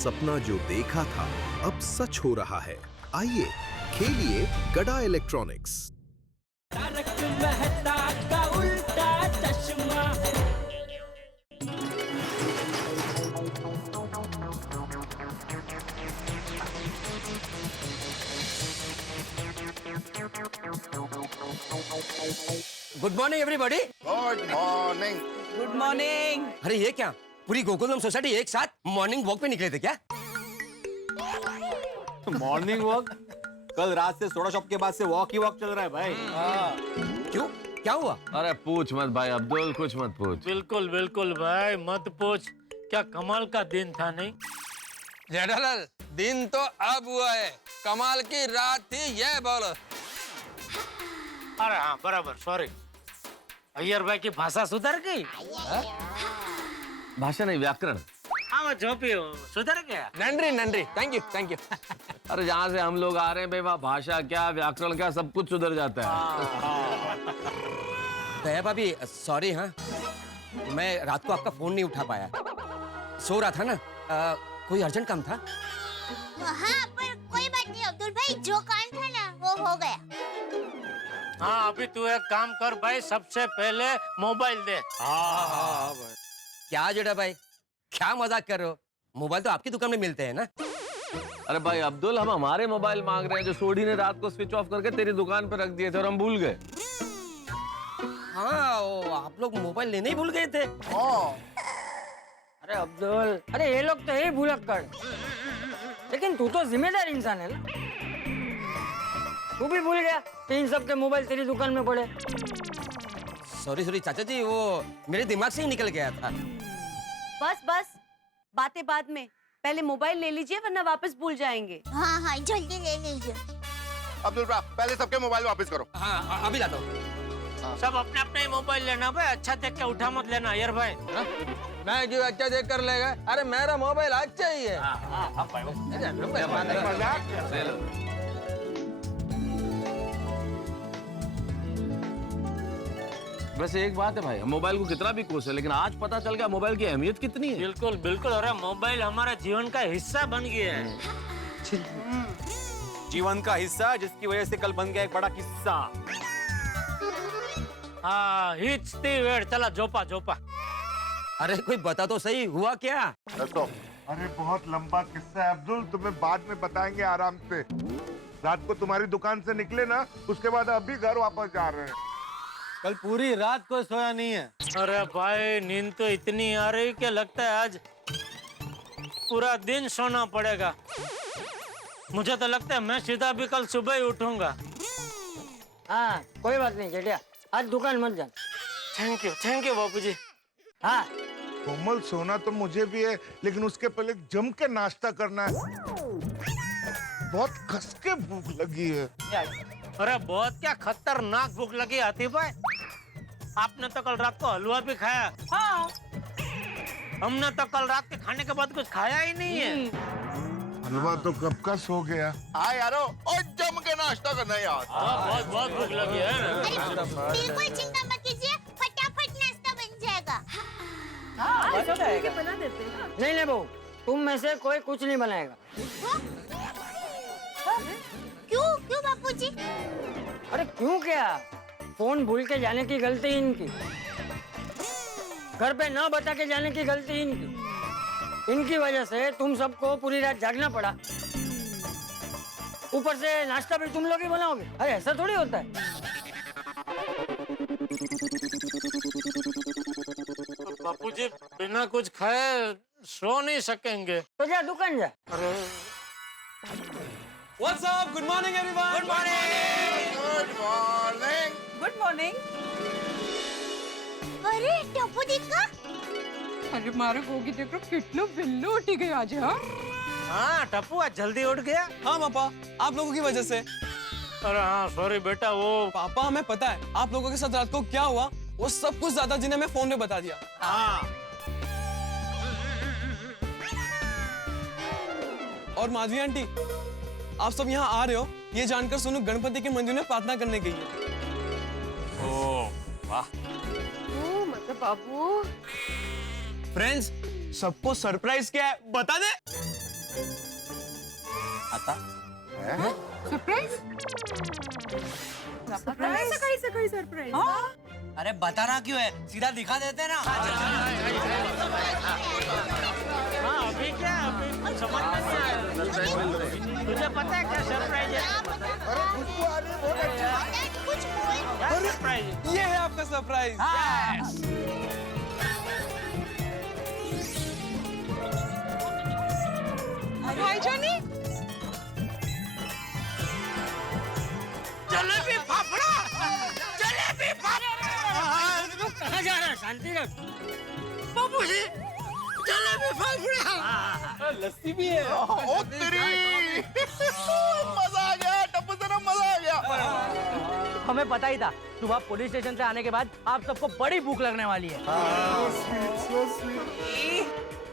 सपना जो देखा था अब सच हो रहा है। आइए खेलिए गड़ा इलेक्ट्रॉनिक्स। तारक मेहता का उल्टा चश्मा। Good morning everybody. Good morning. Good morning. अरे ये क्या, पूरी गोकुलम सोसाइटी एक साथ मॉर्निंग वॉक पे निकले थे क्या? Morning walk? कल रात से सोडा शॉप के बाद से वॉक ही वॉक चल रहा है भाई। क्यों, क्या हुआ? अरे पूछ मत भाई अब्दुल, कुछ मत पूछ। बिल्कुल बिल्कुल भाई मत पूछ, क्या कमाल का दिन था नहीं? जेठालाल, दिन तो अब हुआ है, कमाल की रात थी ये बोलो। अरे हाँ बराबर, सॉरी। अय्यर भाई की भाषा सुधर गई? भाषा नहीं, व्याकरण। हाँ मैं जो भी हूँ, सुधर गया। नंड्री नंड्री, थैंक यू थैंक यू। अरे जहाँ से हम लोग आ रहे हैं भाई, वहाँ भाषा क्या व्याकरण क्या सब कुछ सुधर जाता है। दया भाभी सॉरी, हाँ मैं रात को आपका फोन नहीं उठा पाया, सो रहा था ना। कोई अर्जेंट काम था? हाँ पर कोई बात नहीं अब्दुल भाई, जो काम था ना वो हो गया। हाँ अभी तू एक काम कर भाई, सबसे पहले मोबाइल दे। हाँ भाई। क्या जेठा भाई, क्या मजाक कर रहे हो? मोबाइल तो आपकी दुकान में मिलते हैं ना। अरे भाई अब्दुल, हम हमारे मोबाइल मांग रहे हैं जो सोडी ने रात को स्विच ऑफ करके तेरी दुकान पे रख दिए थे और हम भूल गए। हाँ आप लोग मोबाइल लेने ही भूल गए थे। अरे अब्दुल, अरे ये लोग तो यही भुलक्कड़, लेकिन तू तो जिम्मेदार इंसान है ना। तू भी भूल गया कि इन सब के मोबाइल तेरी दुकान में पड़े। सॉरी चाचा जी, वो मेरे दिमाग से ही निकल गया था। बस बस, बातें बाद में, पहले मोबाइल ले लीजिए वरना वापस भूल जाएंगे। हाँ हाँ जल्दी ले लीजिए। अब्दुल भा, पहले सबके मोबाइल वापस करो। हाँ अभी लाता हूँ। सब अपने अपने ही मोबाइल लेना भाई, अच्छा देख के उठा मत लेना अय्यर भाई। मैं क्यों अच्छा देख कर लेगा? अरे मेरा मोबाइल अच्छा ही है। वैसे एक बात है भाई, हम मोबाइल को कितना भी कोसे, लेकिन आज पता चल गया मोबाइल की अहमियत कितनी है। बिल्कुल बिल्कुल, अरे मोबाइल हमारे जीवन का हिस्सा बन गया है। जीवन का हिस्सा जिसकी वजह से कल बन गया एक बड़ा किस्सा। हाँ हिचती वेट, चला जोपा जोपा। अरे कोई बता तो सही, हुआ क्या? अरे बहुत लंबा किस्सा है अब्दुल, तुम्हें बाद में बताएंगे आराम से। रात को तुम्हारी दुकान से निकले ना, उसके बाद अभी घर वापस जा रहे हैं। कल पूरी रात को सोया नहीं है। अरे भाई नींद तो इतनी आ रही कि लगता है आज पूरा दिन सोना पड़ेगा। मुझे तो लगता है मैं सीधा भी कल सुबह ही उठूंगा। हाँ कोई बात नहीं जेठिया, आज दुकान मत जा। थैंक यू बापूजी। हाँ कोमल, सोना तो मुझे भी है, लेकिन उसके पहले जम के नाश्ता करना है। बहुत कस के भूख लगी है। अरे बहुत क्या खतरनाक भूख लगी आती भाई। आपने तो कल रात को हलवा भी खाया। हाँ हमने तो कल रात के खाने के बाद कुछ खाया ही नहीं है। हलवा तो कब का सो गया। हाँ यारो, और जम के नाश्ता करना यार। बहुत बहुत भूख लगी है ना। बिल्कुल चिंता मत कीजिए, फटाफट नाश्ता बन जाएगा। बना देते हैं। नहीं नहीं बहू, तुम में से कोई कुछ नहीं बनाएगा। क्यों क्यों बापूजी? अरे क्यों क्या, फोन भूल के जाने की गलती इनकी, घर पे न बता के जाने की गलती इनकी। इनकी वजह से तुम सबको पूरी रात जागना पड़ा, ऊपर से नाश्ता भी तुम लोग ही बनाओगे। अरे ऐसा थोड़ी होता है। बापूजी बिना कुछ खाए सो नहीं सकेंगे। तो जा दुकान जा। What's up? Good morning everyone. Good morning. Good morning. Good morning. अरे टप्पू दिखा। अरे मारे गोगी देखो कितनो बिल्लू उठी गई आज। हाँ टप्पू आज जल्दी उठ गया। हाँ पापा, आप लोगों की वजह से। अरे हाँ सॉरी बेटा, वो पापा हमें पता है आप लोगों के साथ रात को क्या हुआ, वो सब कुछ दादा जी ने हमें फोन पे बता दिया। हाँ और माधवी आंटी, आप सब यहाँ आ रहे हो ये जानकर सोनू गणपति के मंदिर में प्रार्थना करने गई है। ओह वाह। ओ मतलब बाबू। फ्रेंड्स, सबको सरप्राइज क्या है बता दे। आता। सरप्राइज? अरे बताना क्यों है, सीधा दिखा देते ना। हाँ अभी क्या, अभी समझ में नहीं आया। तुझे पता है क्या सरप्राइज है? अरे खुशबू आ रही है, बहुत अच्छी। कुछ बोल। क्या सरप्राइज है? ये है आपका सरप्राइज। भाईजानी, जलेबी फाफड़ा, जलेबी फाफड़ा। कहाँ जा रहा है? शांति रख। बाबूजी, जलेबी फाफड़ा। लस्सी भी है। ओ तेरी मजा आ गया, टप्पू से ना मजा आ गया। हमें पता ही था सुबह पुलिस स्टेशन से आने के बाद आप सबको बड़ी भूख लगने वाली है।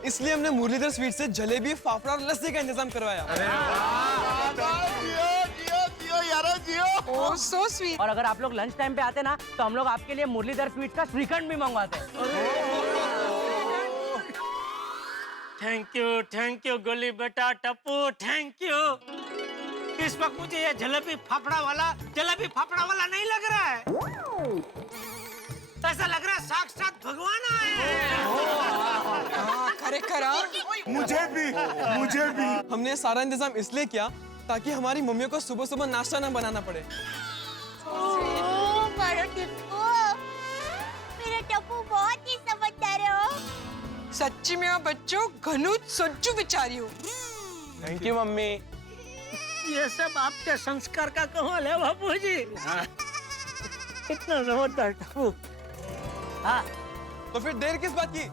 इसलिए हमने मुरलीधर स्वीट से जलेबी, फाफड़ा और लस्सी का इंतजाम करवाया। ओह सो स्वीट। और अगर आप लोग लंच टाइम पे आते ना तो हम लोग आपके लिए मुरलीधर स्वीट्स का श्रीखंड भी मंगवाते। थैंक यू गोली बेटा, टप्पू थैंक यू। इस वक्त मुझे ये जलेबी फाफड़ा वाला नहीं लग रहा है, ऐसा लग रहा है साक्षात भगवान आए हैं। मुझे भी। हमने सारा इंतजाम इसलिए किया ताकि हमारी मम्मियों को सुबह सुबह नाश्ता न बनाना पड़े। मेरा टप्पू बहुत ही समझदार है। सच्ची में आप बच्चों घनु सच्चू बिचारी हो। Thank you mummy. ये सब आपके संस्कार का कमाल है बाबूजी। कितना समझदार टप्पू। हाँ तो फिर देर किस बात की?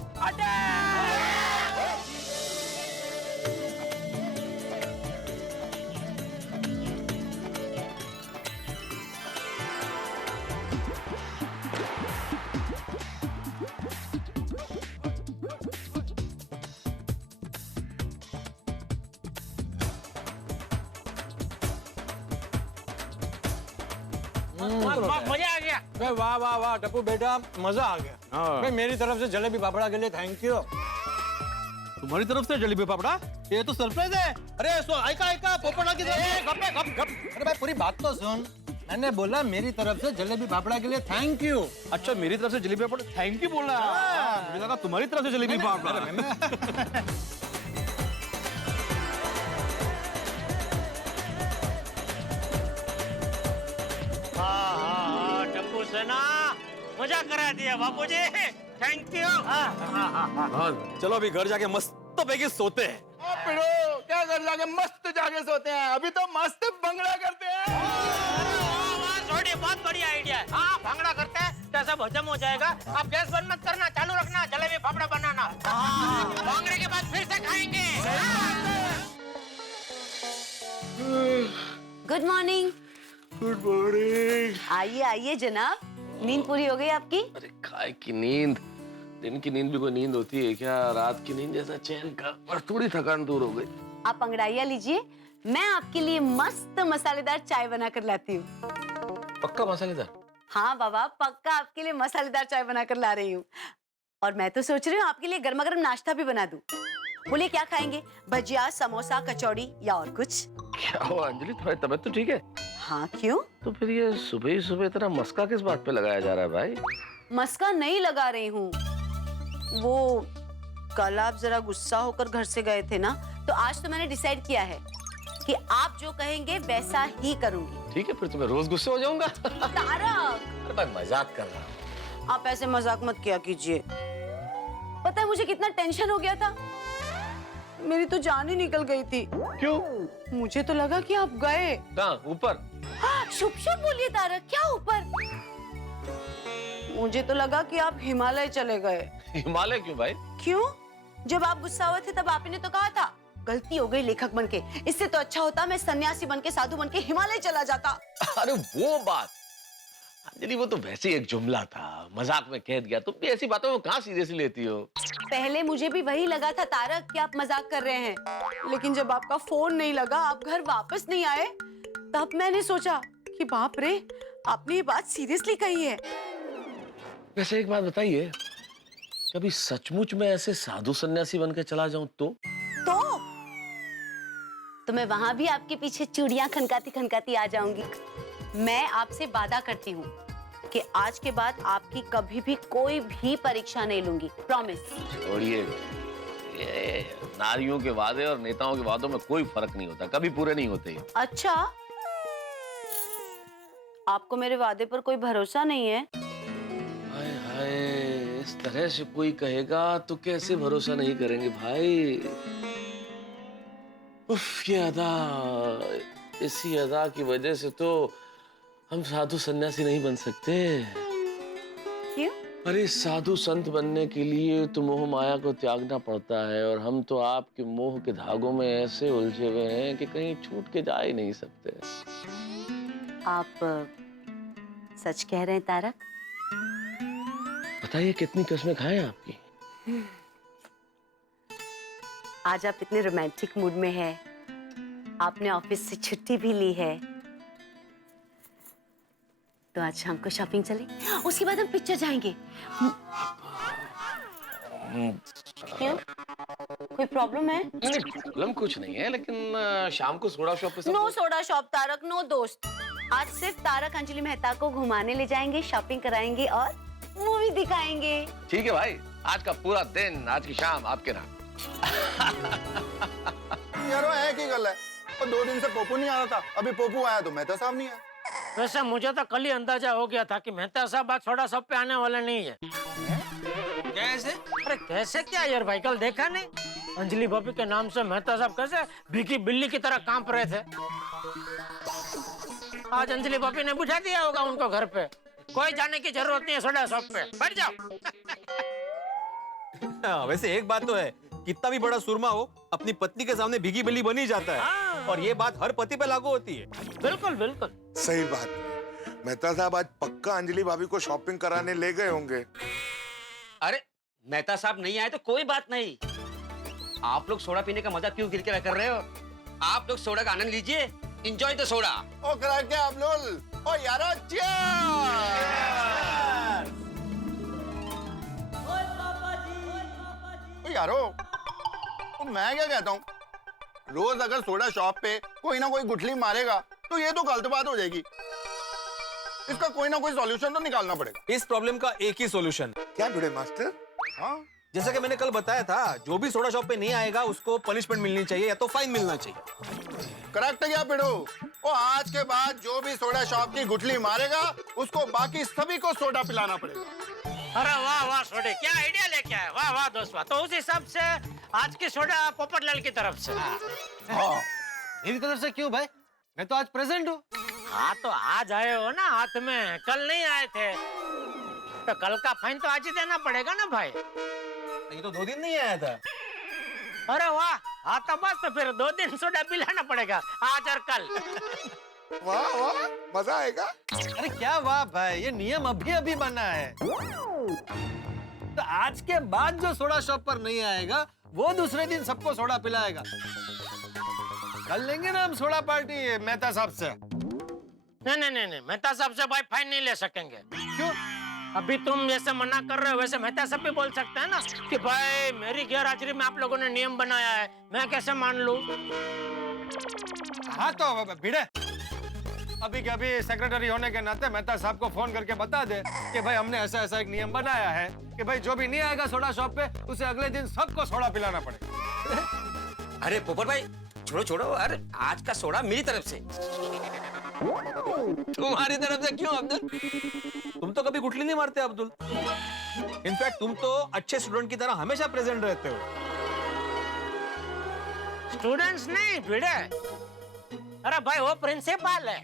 मजा आ गया। वाह वाह वाह टप्पू बेटा, मजा आ गया। भाई मेरी तरफ से जलेबी पापड़ा के लिए थैंक यू। तुम्हारी तरफ से जलेबी पापड़ा? ये तो सरप्राइज है। अरे सो ऐका पोपड़ा की गप। अरे भाई पूरी बात तो सुन। मैंने बोला मेरी तरफ से जलेबी पापड़ा के लिए थैंक यू। अच्छा मेरी तरफ से जलेबी पापड़ा थैंक यू बोला। मुझे लगा तुम्हारी तरफ से जलेबी पापड़ा। हाँ टप्पू सेना मजा करा दिया बाबूजी, थैंक यू। चलो अभी घर जाके मस्त पैकी सोते हैं। क्या घर जाके मस्त जाके सोते हैं, अभी तो मस्त भंगड़ा करते हैं। छोड़ी, बहुत बढ़िया आइडिया है। हाँ भांगड़ा करते हैं तो सब हजम हो जाएगा। आप गैस बंद मत करना, चालू रखना, जलेबी फाफड़ा बनाना। भांगड़े के बाद फिर से खाएंगे। Good morning. Good morning. आइए आइए जनाब, नींद पूरी हो गई आपकी? अरे काय की नींद, दिन की नींद भी कोई नींद होती है क्या? रात की नींद जैसा चैन का, और थोड़ी थकान दूर हो गई। आप अंगड़ाइया लीजिए, मैं आपके लिए मस्त मसालेदार चाय बना कर लाती हूँ। पक्का मसालेदार? हाँ बाबा, पक्का आपके लिए मसालेदार चाय बना कर ला रही हूँ। और मैं तो सोच रही हूँ आपके लिए गर्मा गर्म नाश्ता भी बना दूँ। बोलिए क्या खाएंगे? भजिया, समोसा, कचौड़ी या और कुछ? क्या हुआ अंजलि, तुम्हारी तबीयत तो ठीक है? हाँ क्यों? तो फिर ये सुबह ही सुबह इतना मस्का किस बात पे लगाया जा रहा है भाई? मस्का नहीं लगा रही हूँ, वो कल आप जरा गुस्सा होकर घर से गए थे ना, तो आज तो मैंने डिसाइड किया है कि आप जो कहेंगे वैसा ही करूंगी। ठीक है, फिर तुम्हें रोज गुस्से हो जाऊंगा। तारक, अरे भाई मजाक कर रहा हूँ। आप ऐसे मजाक मत किया कीजिए। पता है मुझे कितना टेंशन हो गया था, मेरी तो जान ही निकल गई थी। क्यों? मुझे तो लगा कि आप गए। कहाँ? ऊपर? शुभ शुभ बोलिए तारक, क्या ऊपर? मुझे तो लगा कि आप हिमालय चले गए। हिमालय क्यों भाई? क्यों? जब आप गुस्सा हुए थे तब आपने तो कहा था गलती हो गई लेखक बनके, इससे तो अच्छा होता मैं सन्यासी बनके, साधु बनके हिमालय चला जाता। अरे वो बात अंजलि, वो तो वैसे ही एक जुमला था, मजाक में कह दिया। तुम भी ऐसी बातों में कहाँ सीरियसली लेती हो? पहले मुझे भी वही लगा था तारक कि आप मजाक कर रहे हैं, लेकिन जब आपका फोन नहीं लगा, आप घर वापस नहीं आए, तब मैंने सोचा कि बाप रे, आपने ये बात सीरियसली कही है। वैसे एक बात बताइए, कभी सचमुच में ऐसे साधु सन्यासी बन के चला जाऊं तो? तो मैं वहां भी आपके पीछे चूड़ियां खनकाती खनकाती आ जाऊंगी। मैं आपसे वादा करती हूँ कि आज के बाद आपकी कभी भी कोई भी परीक्षा नहीं लूंगी, प्रॉमिस। छोड़िए, ये नारियों के वादे और नेताओं के वादों में कोई फर्क नहीं होता, कभी पूरे नहीं होते। अच्छा, आपको मेरे वादे पर कोई भरोसा नहीं है? हाय हाय, इस तरह से कोई कहेगा तो कैसे भरोसा नहीं करेंगे भाई। उफ, ये अदा, इसी अदा की वजह से तो हम साधु सन्यासी नहीं बन सकते। क्यों? अरे साधु संत बनने के लिए तो मोह माया को त्यागना पड़ता है, और हम तो आपके मोह के धागों में ऐसे उलझे हुए हैं कि कहीं छूट के जा ही नहीं सकते। आप सच कह रहे हैं तारक? बताइए कितनी कसमें खाएं आपकी? आज आप इतने रोमांटिक मूड में हैं, आपने ऑफिस से छुट्टी भी ली है, तो आज शाम को शॉपिंग चले, उसके बाद हम पिक्चर जाएंगे। क्यों? कोई प्रॉब्लम है? नहीं, प्रॉब्लम कुछ नहीं है, लेकिन शाम को सोडा शॉप पे सब no soda shop Tarak, no दोस्त। आज सिर्फ तारक अंजलि मेहता को घुमाने ले जाएंगे, शॉपिंग कराएंगे और मूवी दिखाएंगे। ठीक है भाई, आज का पूरा दिन, आज की शाम आपके नाम। यारो है की गल है, और 2 दिन से पोपू नहीं आ रहा था, अभी पोपू आया तो मेहता साहब नहीं आया। वैसे मुझे तो कल ही अंदाजा हो गया था कि मेहता साहब आज छोड़ा सब पे आने वाले नहीं है। कैसे? अरे कैसे क्या यार भाई, कल देखा नहीं? अंजलि भाभी के नाम से मेहता साहब कैसे भीगी बिल्ली की तरह कांप रहे थे। आज अंजलि भाभी ने बुझा दिया होगा उनको घर पे। कोई जाने की जरूरत नहीं है सोडा शॉप पे, बैठ जाओ। वैसे एक बात तो है, कितना भी बड़ा सुरमा हो अपनी पत्नी के सामने भीगी बिल्ली बन ही जाता है, और ये बात हर पति पे लागू होती है। बिल्कुल बिल्कुल सही बात है। मेहता साहब आज पक्का अंजलि भाभी को शॉपिंग कराने ले गए होंगे। अरे मेहता साहब नहीं आए तो कोई बात नहीं, आप लोग सोडा पीने का मजा क्यों किरकिरा कर रहे हो? आप लोग सोडा का आनंद लीजिए, एंजॉय द सोडा। ओ करा के आप लोग, ओ यारो चीयर्स। ओ यारो, तो मैं क्या कहता हूँ, रोज अगर सोडा शॉप पे कोई ना कोई गुठली मारेगा तो ये तो गलत बात हो जाएगी। इसका कोई ना कोई सॉल्यूशन तो निकालना पड़ेगा। इस प्रॉब्लम का एक ही सॉल्यूशन। क्या भिड़े मास्टर? हाँ, जैसा कि मैंने कल बताया था, जो भी सोडा शॉप पे नहीं आएगा उसको पनिशमेंट मिलनी चाहिए या तो फाइन मिलना चाहिए। करेक्ट है क्या पिड़ो? ओ आज के बाद जो भी सोडा शॉप की गुठली मारेगा उसको बाकी सभी को सोडा पिलाना पड़ेगा। अरे वाह वाह सोडे, क्या आइडिया लेके आए, वाह वाह दोस्त वाह। तो उस हिसाब से आज की सोडा पोपटलाल की तरफ से। हाँ, मेरी तरफ से क्यों भाई, मैं तो आज प्रेजेंट हूँ। हाँ तो आज आए हो ना हाथ में, कल नहीं आए थे, तो कल का फाइन तो आज ही देना पड़ेगा ना भाई। ये तो 2 दिन नहीं आया था। अरे वाह, हाँ तो बस, तो फिर 2 दिन सोडा पिलाना पड़ेगा, आज और कल। वाह वाह, मजा आएगा। अरे क्या वाह भाई, ये नियम अभी अभी बना है। तो आज के बाद जो सोडा शॉप पर नहीं आएगा वो दूसरे दिन सबको सोडा पिलाएगा। कर लेंगे ना हम सोडा पार्टी मेहता साहब से। नहीं नहीं नहीं नहीं, मेहता साहब से भाई फाइन नहीं ले सकेंगे। क्यों? अभी तुम जैसे मना कर रहे हो वैसे मेहता साहब भी बोल सकते हैं ना कि भाई मेरी गैरहाजिरी में आप लोगों ने नियम बनाया है, मैं कैसे मान लूं? हाँ तो भिड़े, अभी के अभी सेक्रेटरी होने के नाते मेहता साहब को फोन करके बता दे कि भाई हमने ऐसा ऐसा एक नियम बनाया है कि भाई जो भी नहीं आएगा सोडा शॉप पे उसे अगले दिन सबको सोडा पिलाना पड़ेगा। अरे पोपट भाई छोड़ो छोड़ो, अरे आज का सोडा मेरी तरफ से। तुम्हारी तरफ से क्यों अब्दुल? तुम तो कभी गुठली नहीं मारते अब्दुल। इनफैक्ट तुम तो अच्छे स्टूडेंट की तरह हमेशा प्रेजेंट रहते हो। स्टूडेंट्स नहीं भिड़े, अरे भाई वो प्रिंसिपल है,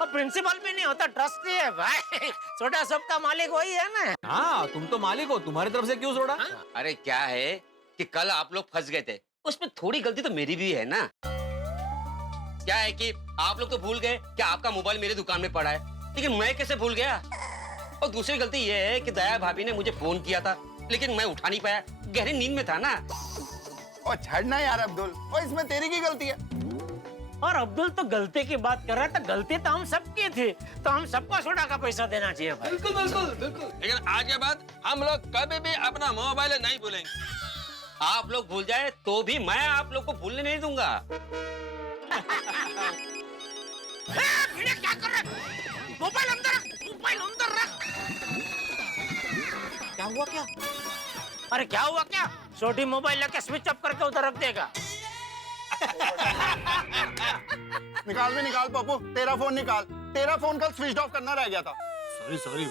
और प्रिंसिपल भी नहीं होता, ट्रस्टी है भाई। सोडा शॉप का मालिक वही है ना। हाँ तुम तो मालिक हो, तुम्हारी तरफ से क्यों सोडा? अरे क्या है कि कल आप लोग फंस गए थे, उसमें थोड़ी गलती तो मेरी भी है ना। क्या है कि आप लोग तो भूल गए कि आपका मोबाइल मेरी दुकान में पड़ा है, लेकिन मैं कैसे भूल गया? और दूसरी गलती ये है कि दया भाभी ने मुझे फोन किया था, लेकिन मैं उठा नहीं पाया, गहरी नींद में था ना। और छड़ना यार अब्दुल, और इसमें तेरी की गलती है। और अब्दुल तो गलती की बात कर रहा था, गलती तो हम सबकी थी, तो हम सबको सोडा का पैसा देना चाहिए भाई। बिल्कुल बिल्कुल बिल्कुल। लेकिन आज के बाद हम लोग कभी भी अपना मोबाइल नहीं भूलेंगे। आप लोग भूल जाए तो भी मैं आप लोग को भूलने नहीं दूंगा। क्या कर रहा है? मोबाइल अंदर रख। क्या हुआ क्या? अरे क्या हुआ क्या? छोटी मोबाइल लेके स्विच ऑफ करके उधर रख देगा। निकाल भी निकाल पप्पू, तेरा फोन निकाल। तेरा फोन कल स्विच ऑफ करना रह गया था। सॉरी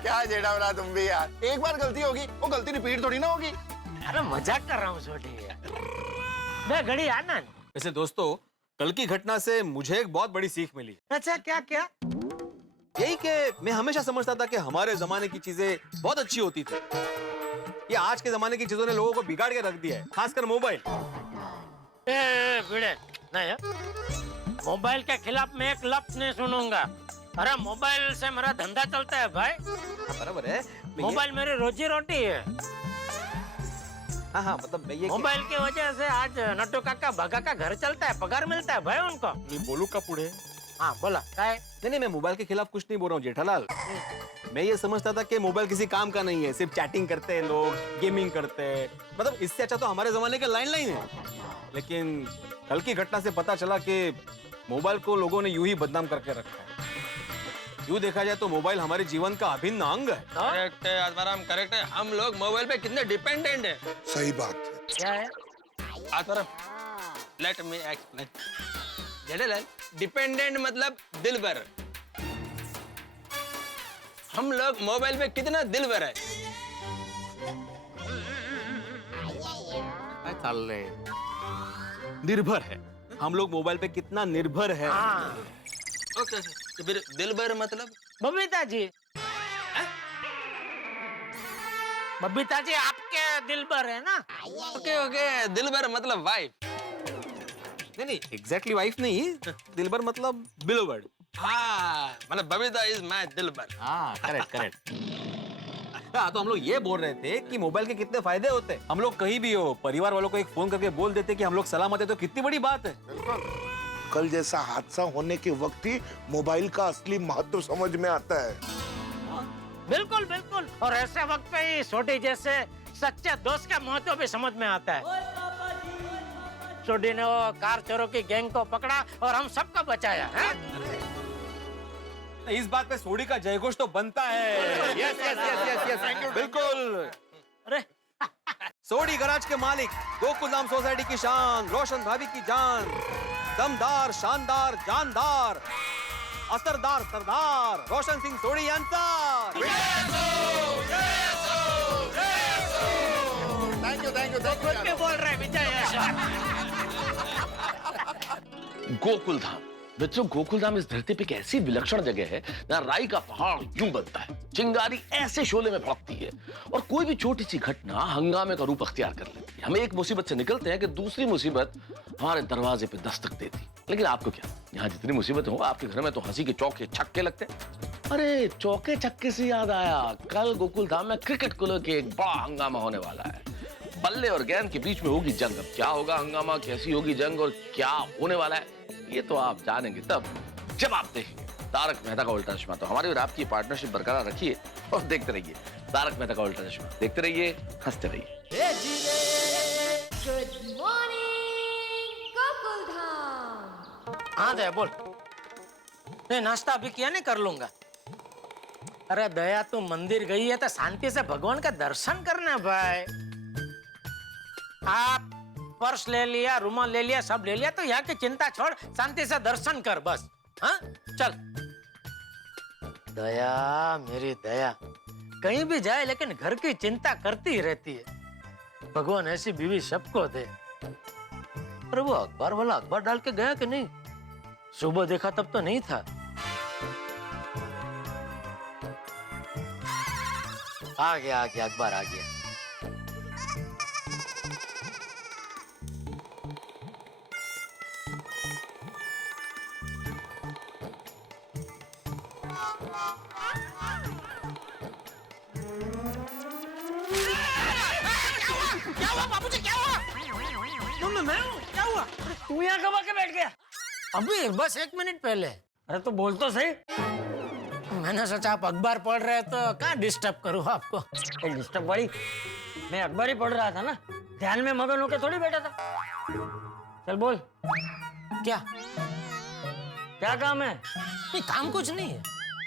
क्या जेड़ा बना तुम भी यार। एक बार गलती होगी वो गलती रिपीट थोड़ी ना होगी। अरे मजाक कर रहा हूँ छोटी यार। मैं घड़ी आना। वैसे दोस्तों, कल की घटना से मुझे एक बहुत बड़ी सीख मिली। अच्छा क्या क्या? यही कि मैं हमेशा समझता था कि हमारे जमाने की चीजें बहुत अच्छी होती थी। ये आज के जमाने की चीजों ने लोगों को बिगाड़ के रख दिया है, खासकर मोबाइल। भिड़े नहीं, मोबाइल के खिलाफ मैं एक लफ्ज नहीं सुनूंगा। अरे मोबाइल से मेरा धंधा चलता है भाई। बराबर है। मोबाइल मेरी रोजी रोटी है। हाँ मतलब ये मोबाइल की वजह से आज नट्टू काका भगा का घर चलता है, पगार मिलता है भाई उनको। मैं बोलू का पुढ़े। हाँ बोला क्या है? नहीं, मैं मोबाइल के खिलाफ कुछ नहीं बोल रहा हूँ जेठालाल। मैं ये समझता था कि मोबाइल किसी काम का नहीं है, सिर्फ चैटिंग करते हैं लोग, गेमिंग करते हैं। मतलब इससे अच्छा तो हमारे जमाने के लैंडलाइन है। लेकिन कल की घटना से पता चला कि मोबाइल को लोगों ने यूं ही बदनाम करके रखा है। यूं देखा जाए तो मोबाइल हमारे जीवन का अभिन्न अंग है। करेक्ट है आत्माराम, करेक्ट है। हम लोग मोबाइल पे कितने डिपेंडेंट है। सही बात है। क्या है? Atmaram, let me explain. Jethalal, dependent मतलब दिलबर। हम लोग मोबाइल पे कितना दिलबर है। निर्भर है। हम लोग मोबाइल पे कितना निर्भर है। ओके, तो फिर दिलबर मतलब? बबीता जी, बबीता जी आपके दिलबर है ना? ओके, दिलबर मतलब वाइफ। नहीं, एग्जैक्टली वाइफ नहीं, दिलबर मतलब बिलोवर्ड। हाँ, मतलब बबीता इज माय दिलबर। हाँ, करेक्ट। हाँ, तो हम लोग ये बोल रहे थे कि मोबाइल के कितने फायदे होते हैं। हम लोग कहीं भी हो, परिवार वालों को एक फोन करके बोल देते कि हम लोग सलामत है, तो कितनी बड़ी बात है। कल जैसा हादसा होने के वक्त ही मोबाइल का असली महत्व समझ में आता है। बिल्कुल बिल्कुल। और ऐसे वक्त पे ही छोटी जैसे सच्चे दोस्त का महत्व भी समझ में आता है। छोटी ने वो कार चोरों की गैंग को पकड़ा और हम सबको बचाया है? इस बात पे सोडी का जयघोष तो बनता है। यस, बिल्कुल। अरे सोडी गराज के मालिक, गोकुलधाम सोसाइटी की शान, रोशन भाभी की जान, दमदार, शानदार, जानदार, असरदार सरदार, रोशन सिंह सोडी यांचा। Thank you. खुद में बोल रहे विजय। गोकुलधाम मित्रों, गोकुलधाम इस धरती पे एक ऐसी विलक्षण जगह है जहाँ राई का पहाड़ यूं बनता है, चिंगारी ऐसे शोले में भड़कती है और कोई भी छोटी सी घटना हंगामे का रूप अख्तियार कर लेती है। हम एक मुसीबत से निकलते हैं कि दूसरी मुसीबत हमारे दरवाजे पे दस्तक देती। लेकिन आपको क्या, यहाँ जितनी मुसीबतें हो, आपके घर में तो हंसी के चौके छक्के लगते हैं। अरे चौके छक्के से याद आया, कल गोकुलधाम में क्रिकेट को लेकर एक बड़ा हंगामा होने वाला है। बल्ले और गेंद के बीच में होगी जंग। अब क्या होगा हंगामा, कैसी होगी जंग और क्या होने वाला है, ये तो आप जानेंगे तब जब आप देखेंगे तारक मेहता का उल्टा चश्मा। तो हमारी और आपकी पार्टनरशिप बरकरार रखिए और देखते रहिए तारक मेहता का उल्टा चश्मा। देखते रहिए, हंसते रहिए। Good morning Gokuldham. हाँ दया बोल। नहीं, नाश्ता अभी किया नहीं, कर लूंगा। अरे दया, तू मंदिर गई है तो शांति से भगवान का दर्शन करना भाई। आप पर्स ले लिया, रुमाल ले लिया, सब ले लिया, तो यहाँ की चिंता छोड़, शांति से दर्शन कर बस। हाँ चल। दया, मेरी दया कहीं भी जाए लेकिन घर की चिंता करती ही रहती है। भगवान ऐसी बीवी सबको दे। अरे वो अखबार वाला अखबार डाल के गया कि नहीं? सुबह देखा तब तो नहीं था। आ गया अखबार आ गया। क्या हुआ बाबूजी, क्या हुआ? मैं हूँ, क्या हुआ? तू यहाँ कब आके बैठ गया? अभी बस 1 मिनट पहले। अरे तो बोल तो सही। मैंने सोचा आप अखबार पढ़ रहे तो कहाँ डिस्टर्ब करूँ आपको। डिस्टर्ब वाली, मैं अखबार ही पढ़ रहा था ना, ध्यान में मगन होके थोड़ी बैठा था। चल बोल, क्या क्या काम है? नहीं, काम कुछ नहीं है।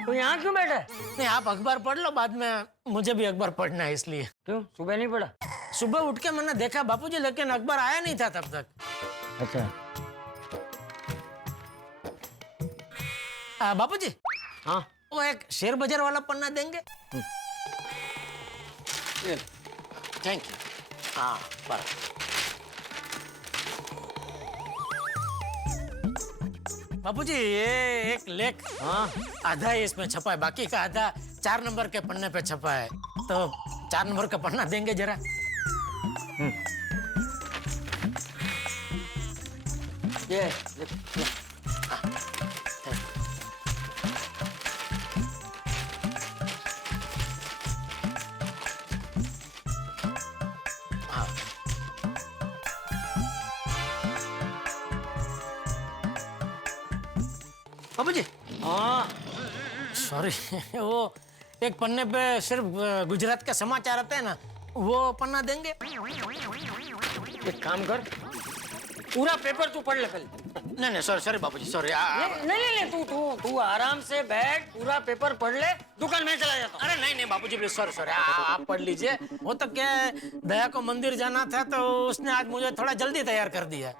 तो यहाँ क्यों बैठा है? नहीं, आप अखबार पढ़ लो, बाद में मुझे भी अखबार पढ़ना है इसलिए। क्यों, सुबह नहीं पढ़ा? सुबह उठ के मैंने देखा बापूजी, लेकिन अखबार आया नहीं था तब तक। अच्छा। बापूजी, हाँ, वो एक शेयर बाजार वाला पन्ना देंगे? Thank you. हाँ, बराबर। बापूजी, ये एक लेख, हाँ, आधा ही इसमें छपा है, बाकी का आधा 4 नंबर के पन्ने पे छपा है, तो 4 नंबर का पन्ना देंगे जरा? ये बाबूजी, हाँ, सॉरी, वो एक पन्ने पे सिर्फ गुजरात का समाचार आते हैं ना, वो पन्ना देंगे? एक काम कर, पूरा पेपर तू पढ़ ले पहले। नहीं, सॉरी बाबूजी, सॉरी। नहीं, तू आराम से बैठ, पूरा पेपर पढ़ ले, दुकान में चला जाता हूँ। अरे नहीं बाबूजी, प्लीज, सॉरी, आप पढ़ लीजिए। वो तो क्या है, दया को मंदिर जाना था तो उसने आज मुझे थोड़ा जल्दी तैयार कर दिया।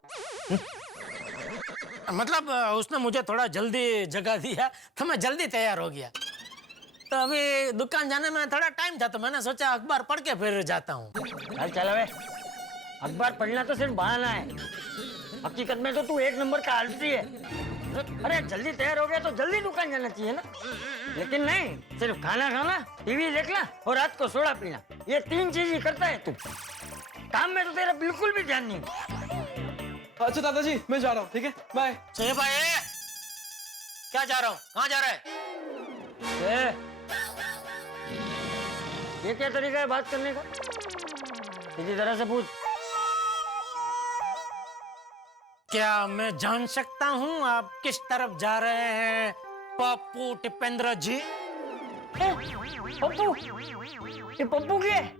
मतलब उसने मुझे थोड़ा जल्दी जगा दिया तो मैं जल्दी तैयार हो गया। तो अभी दुकान जाने में थोड़ा टाइम था तो मैंने सोचा अखबार पढ़ के फिर जाता हूँ। चल वे, अखबार पढ़ना तो सिर्फ बहाना है, हकीकत में तो तू 1 नंबर का आलसी है। अरे जल्दी तैयार हो गया तो जल्दी दुकान जाना चाहिए ना, लेकिन नहीं, सिर्फ खाना खाना, टीवी देखना और रात को सोडा पीना, ये 3 चीज ही करता है तू। काम में तो तेरा बिल्कुल भी ध्यान नहीं। अच्छा दादाजी, मैं जा रहा हूँ, ठीक है, बाय। चलिए भाई, क्या जा रहा हूँ, कहाँ जा रहा है? ये क्या तरीका है बात करने का? सीधी तरह से पूछ। क्या मैं जान सकता हूँ आप किस तरफ जा रहे हैं पप्पू टिपेंद्र जी? पप्पू? ये पप्पू क्या है?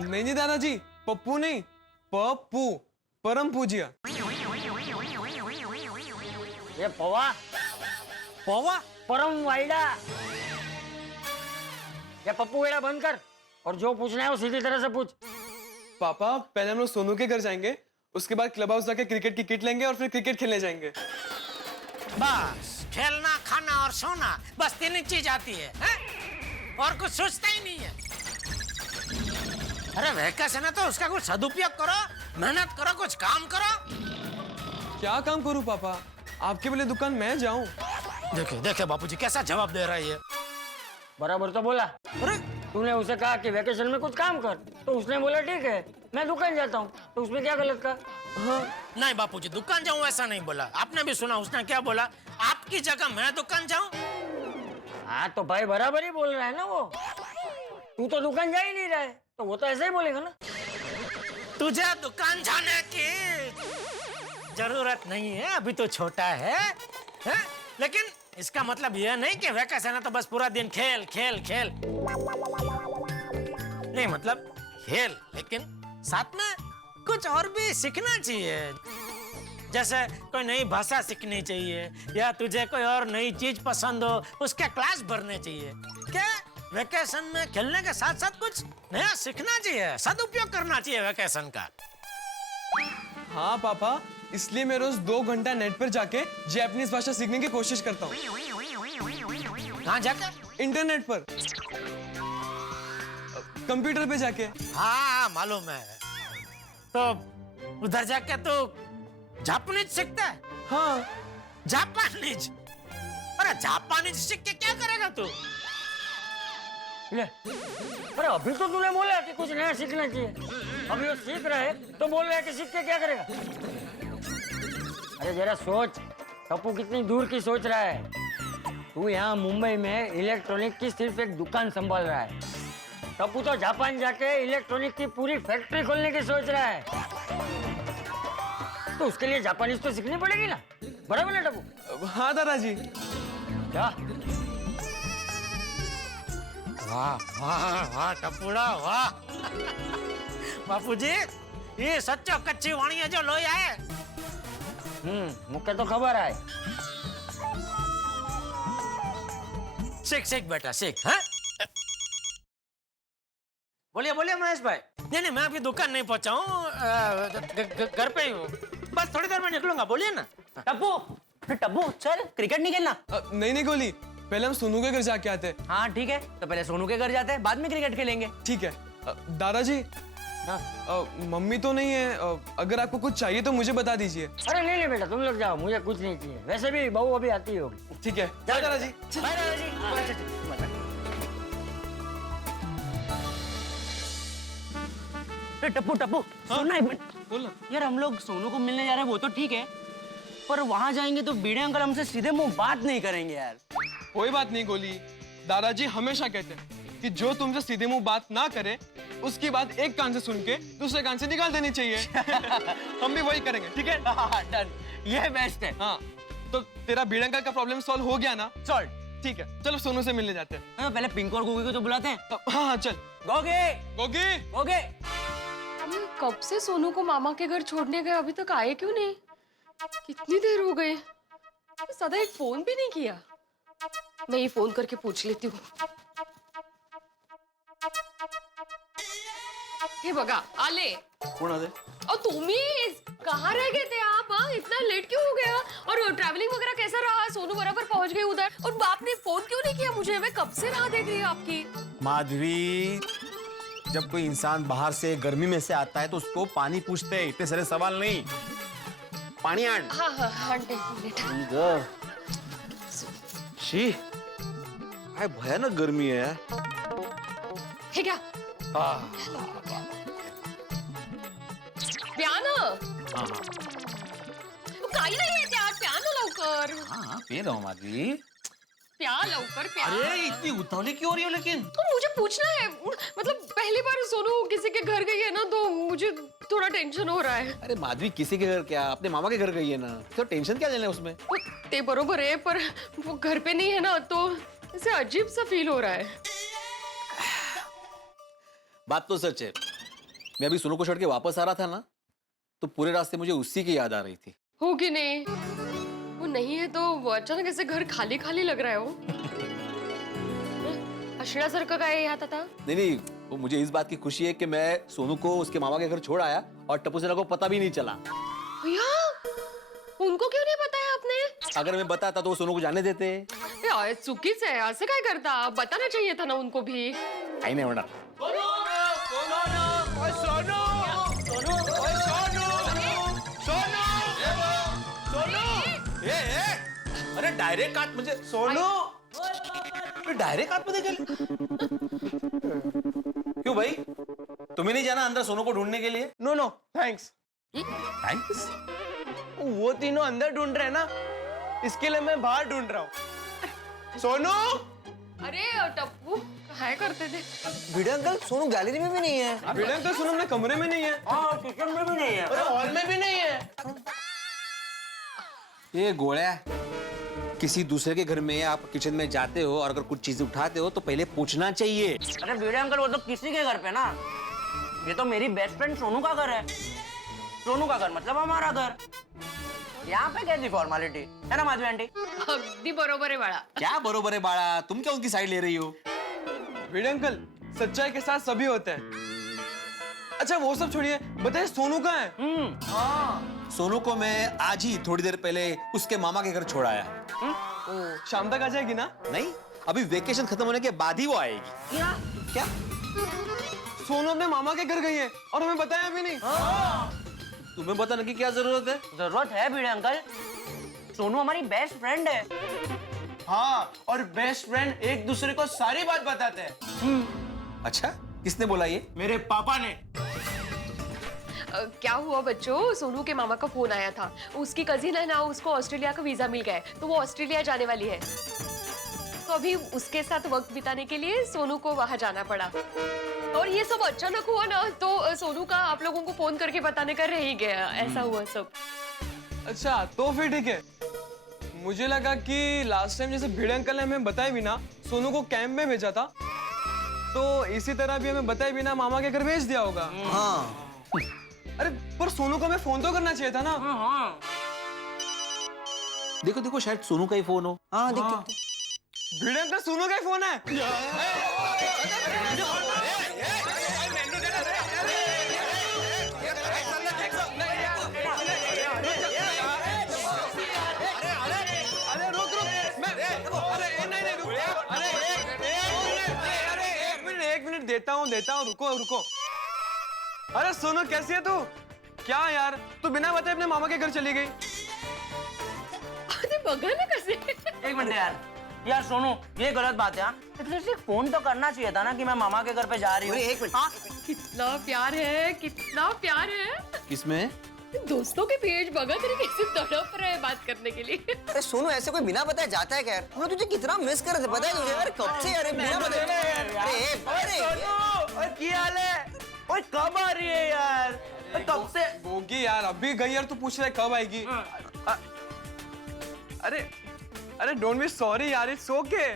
नहीं दादाजी, पप्पू नहीं, पप्पू, परम पूजिया। ये पवा, परम वाइडा। ये पप्पू वेड़ा बंद कर और जो पूछना है वो सीधी तरह से पूछ। पापा, पहले हम लोग सोनू के घर जाएंगे, उसके बाद क्लब हाउस जाके क्रिकेट की किट लेंगे और फिर क्रिकेट खेलने जाएंगे। बस खेलना, खाना और सोना, बस 3 चीज आती है, और कुछ सोचता ही नहीं है। अरे वैकेशन है तो उसका कुछ सदुपयोग करो, मेहनत करो, कुछ काम करो। क्या काम करूं पापा? आपके बोले दुकान मैं जाऊं? देखिए बापूजी कैसा जवाब दे रही है। बराबर तो बोला। अरे तूने उसे कहा कि वैकेशन में कुछ काम कर, तो उसने बोला ठीक है, मैं दुकान जाता हूँ, तो उसमें क्या गलत कहा? हाँ। नहीं बापूजी, दुकान जाऊँ ऐसा नहीं बोला, आपने भी सुना उसने क्या बोला, आपकी जगह मैं दुकान जाऊँ। हाँ तो भाई बराबर ही बोल रहा है ना वो, तू तो दुकान जा ही नहीं रहा है, तो वो तो ऐसे ही बोलेगा ना। तुझे दुकान जाने की जरूरत नहीं है, अभी तो छोटा है? लेकिन इसका मतलब यह नहीं कि वैकेशन है तो बस पूरा दिन खेल खेल खेल। नहीं मतलब खेल, लेकिन साथ में कुछ और भी सीखना चाहिए। जैसे कोई नई भाषा सीखनी चाहिए, या तुझे कोई और नई चीज पसंद हो उसके क्लास भरने चाहिए। क्या वैकेशन में खेलने के साथ साथ कुछ नया सीखना चाहिए, सदुपयोग करना चाहिए वैकेशन का। हाँ पापा, इसलिए मैं रोज 2 घंटा नेट पर जाके जापानीज भाषा सीखने की कोशिश करता हूँ। कहाँ जाकर? इंटरनेट पर, कंप्यूटर पे जाके। हाँ मालूम है। तो उधर जाके तो जापानीज सीखता है? हाँ। जापानीज? अरे जापानीज सीख के क्या करेगा तू? ले, अरे अभी तो तूने बोला कि कुछ नया सीखना चाहिए, अभी वो सीख रहा है तो बोल रहा है कि सीख के क्या करेगा? अरे जरा सोच, टप्पू कितनी दूर की सोच रहा है। तू यहाँ मुंबई में इलेक्ट्रॉनिक की सिर्फ एक दुकान संभाल रहा है, टप्पू तो जापान जाके इलेक्ट्रॉनिक की पूरी फैक्ट्री खोलने की सोच रहा है। तो उसके लिए जापानीज तो सीखनी पड़ेगी ना, बराबर ना टप्पू? हाँ दादाजी। क्या वाह वाह वाह टपुड़ा वाह बापूजी ये सच्चो कच्ची वाणी है जो लोई आए मुझे तो खबर है सीख सीख बेटा सीख हाँ बोलिए बोलिए महेश भाई नहीं मैं अभी दुकान नहीं पहुंचा हूँ घर पे ही हूँ बस थोड़ी देर में निकलूंगा बोलिए ना टप्पू चल क्रिकेट नहीं खेलना। नहीं गोली, पहले हम सोनू के घर जाके आते हैं। हाँ ठीक है, तो पहले सोनू के घर जाते हैं, बाद में क्रिकेट खेलेंगे। ठीक है। दादाजी, मम्मी तो नहीं है, अगर आपको कुछ चाहिए तो मुझे बता दीजिए। अरे नहीं बेटा तुम लोग जाओ, मुझे कुछ नहीं चाहिए, वैसे भी बहू अभी आती होगी। ठीक है, बाय दादाजी। बाय दादाजी। टप्पू सुनना एक मिनट। बोल। यार हम लोग सोनू को मिलने जा रहे हैं वो तो ठीक है, पर वहां जाएंगे तो बीड़े अंकल हमसे सीधे मुंह बात नहीं करेंगे यार। कोई बात नहीं गोली, दादाजी हमेशा कहते हैं कि जो तुमसे सीधे मुंह बात ना करे उसकी बात एक कान से सुन के दूसरे कान से निकाल देनी चाहिए। हम भी वही करेंगे, ठीक है? डन, ये बेस्ट है। हाँ, तो तेरा बीड़े अंकल का प्रॉब्लम सॉल्व हो गया ना? सॉल्व। ठीक है, चलो सोनू से मिलने जाते हैं। पहले पिंक और गोगी को तो बुलाते हैं। हाँ चल। गोगी। कब से सोनू को मामा के घर छोड़ने गए, अभी तक आए क्यों नहीं? कितनी देर हो गई, सदा एक फोन भी नहीं किया। मैं ही फोन करके पूछ लेती हूँ। हे बगा आले। कौन आले? और तुम ही कहाँ रह गए थे आप? हाँ, इतना लेट क्यों हो गया? और ट्रैवलिंग वगैरह कैसा रहा? सोनू बराबर पहुंच गए उधर, और आपने फोन क्यों नहीं किया मुझे? मैं कब से राह देख रही हूँ आपकी। माधवी, जब कोई इंसान बाहर से गर्मी में से आता है तो उसको पानी पूछते हैं, इतने सारे सवाल नहीं। पानी आन। हाँ, शी, भयानक गर्मी है यार। है क्या? प्यानो काही नाही येते आज, प्यानो लवकर। हाँ, पे रहा हूँ माधवी। प्या लवकर प्या। अरे इतनी उतावली क्यों हो रही हो लेकिन? तो मुझे पूछना है, मतलब पहली बार सोनू किसी के घर गई है ना, तो मुझे थोड़ा टेंशन हो रहा है। अरे माधवी, किसी के घर क्या, अपने मामा के घर गई है ना, तो टेंशन क्या लेना है उसमें? ते बरोबर है, पर वो घर पे नहीं है ना, तो इसे अजीब सा फील हो रहा है। बात तो सच है, मैं अभी सोनू को छोड़ के वापस आ रहा था ना, तो पूरे रास्ते मुझे उसी की याद आ रही थी। हो कि नहीं? वो नहीं है तो वो अचानक ऐसे घर खाली खाली लग रहा है। वो अश्विना सर का काय याद आता? नहीं, वो मुझे इस बात की खुशी है कि मैं सोनू को उसके मामा के घर छोड़ आया और टप्पू सेना को पता भी नहीं चला। भैया, उनको क्यों नहीं बताया आपने? अगर मैं बताता तो वो सोनू को जाने देते। यार चुकीच आहे, असं काय करता? बताना चाहिए था ना उनको भी। काही नाही होणार। अरे डायरेक्ट आत म्हणजे सोनू, डायरेक्ट आतमध्ये गेली क्यों भाई? तुम्हें नहीं जाना अंदर सोनू को ढूंढने के लिए? No thanks. थैंक्स? वो तीनों अंदर ढूंढ रहे हैं ना, इसके लिए मैं बाहर ढूंढ रहा हूँ। सोनू! अरे टप्पू काय करते थे? बीड़े अंकल सोनू गैलरी में भी नहीं है। बीड़े अंकल सोनू अपने कमरे में नहीं है, किचन में भी नहीं है, और हॉल में भी नहीं है। ये गोळ्या, किसी दूसरे के घर में आप किचन में जाते हो और अगर कुछ चीजें उठाते हो तो पहले पूछना चाहिए। अरे बीड़े अंकल वो तो किसी के घर पे ना, ये तो मेरी बेस्ट फ्रेंड सोनू का घर है। सोनू का घर मतलब हमारा घर। यहाँ पे कैसी फॉर्मेलिटी है ना माधवी आंटी? अगदी बरोबर है बाळा। क्या बरोबर है बाड़ा, तुम क्या उनकी साइड ले रही हो? बीड़े अंकल, सच्चाई के साथ सभी होते हैं। अच्छा वो सब छोड़िए, बताइए सोनू कहाँ है? सोनू को मैं आज ही थोड़ी देर पहले उसके मामा के घर छोड़ आया। शाम तक आ जाएगी ना? नहीं, अभी वेकेशन खत्म होने के बाद ही वो आएगी। क्या? सोनू अपने मामा के घर गई है और हमें बताया भी नहीं। तुम्हें बताने की क्या जरूरत है? जरूरत है बीड़े अंकल, सोनू हमारी बेस्ट फ्रेंड है। हाँ, और बेस्ट फ्रेंड एक दूसरे को सारी बात बताते हैं। अच्छा, किसने बोला ये? मेरे पापा ने। क्या हुआ बच्चों, सोनू के मामा का फोन आया था। उसकी कजिन है ना, उसको ऑस्ट्रेलिया का वीजा मिल गया है, तो वो ऑस्ट्रेलिया जाने वाली है। तो अभी उसके साथ वक्त बिताने के लिए सोनू को वहां जाना पड़ा। और ये सब अचानक हुआ ना, तो सोनू का आप लोगों को फोन करके बताने का रह ही गया। ऐसा हुआ सब। अच्छा तो फिर ठीक है। मुझे लगा कि लास्ट टाइम जैसे भिड़े अंकल ने हमें बताया भी ना, सोनू को कैंप में भेजा था, तो इसी तरह भी हमें बताए बिना मामा के घर भेज दिया होगा। हाँ अरे पर सोनू को हमें फोन तो करना चाहिए था ना। हाँ देखो देखो शायद सोनू का ही फोन हो। हाँ देख भिड़े अंकल सोनू का ही फोन है। अरे रुक रुक मैं अरे नहीं रुक अरे एक मिनट देता हूँ रुको रुको। अरे सोनू कैसी है तू? क्या यार तू बिना बताए अपने मामा के घर चली गई? अरे बगा ना कैसे? एक मिनट यार सोनू ये गलत बात है। एटलीस्ट एक फोन तो करना चाहिए था ना कि मैं मामा के घर पे जा रही हूँ। एक मिनट कितना प्यार है, कितना प्यार है। किसमें? दोस्तों के पेज बगा तेरे कैसे तड़प रहे हैं बात करने के लिए। अरे सोनू ऐसे कोई बिना बताए जाता है क्या? मैं तुझे कितना मिस कर रहे थे पता है तुझे? अरे कब से अरे बिना बताए। अरे की हाल है? ओए कब आ रही है यार? कब से होगी यार? अभी गई यार, तू पूछ रहा है कब आएगी? अरे डोंट बी सॉरी यार, इट्स ओके।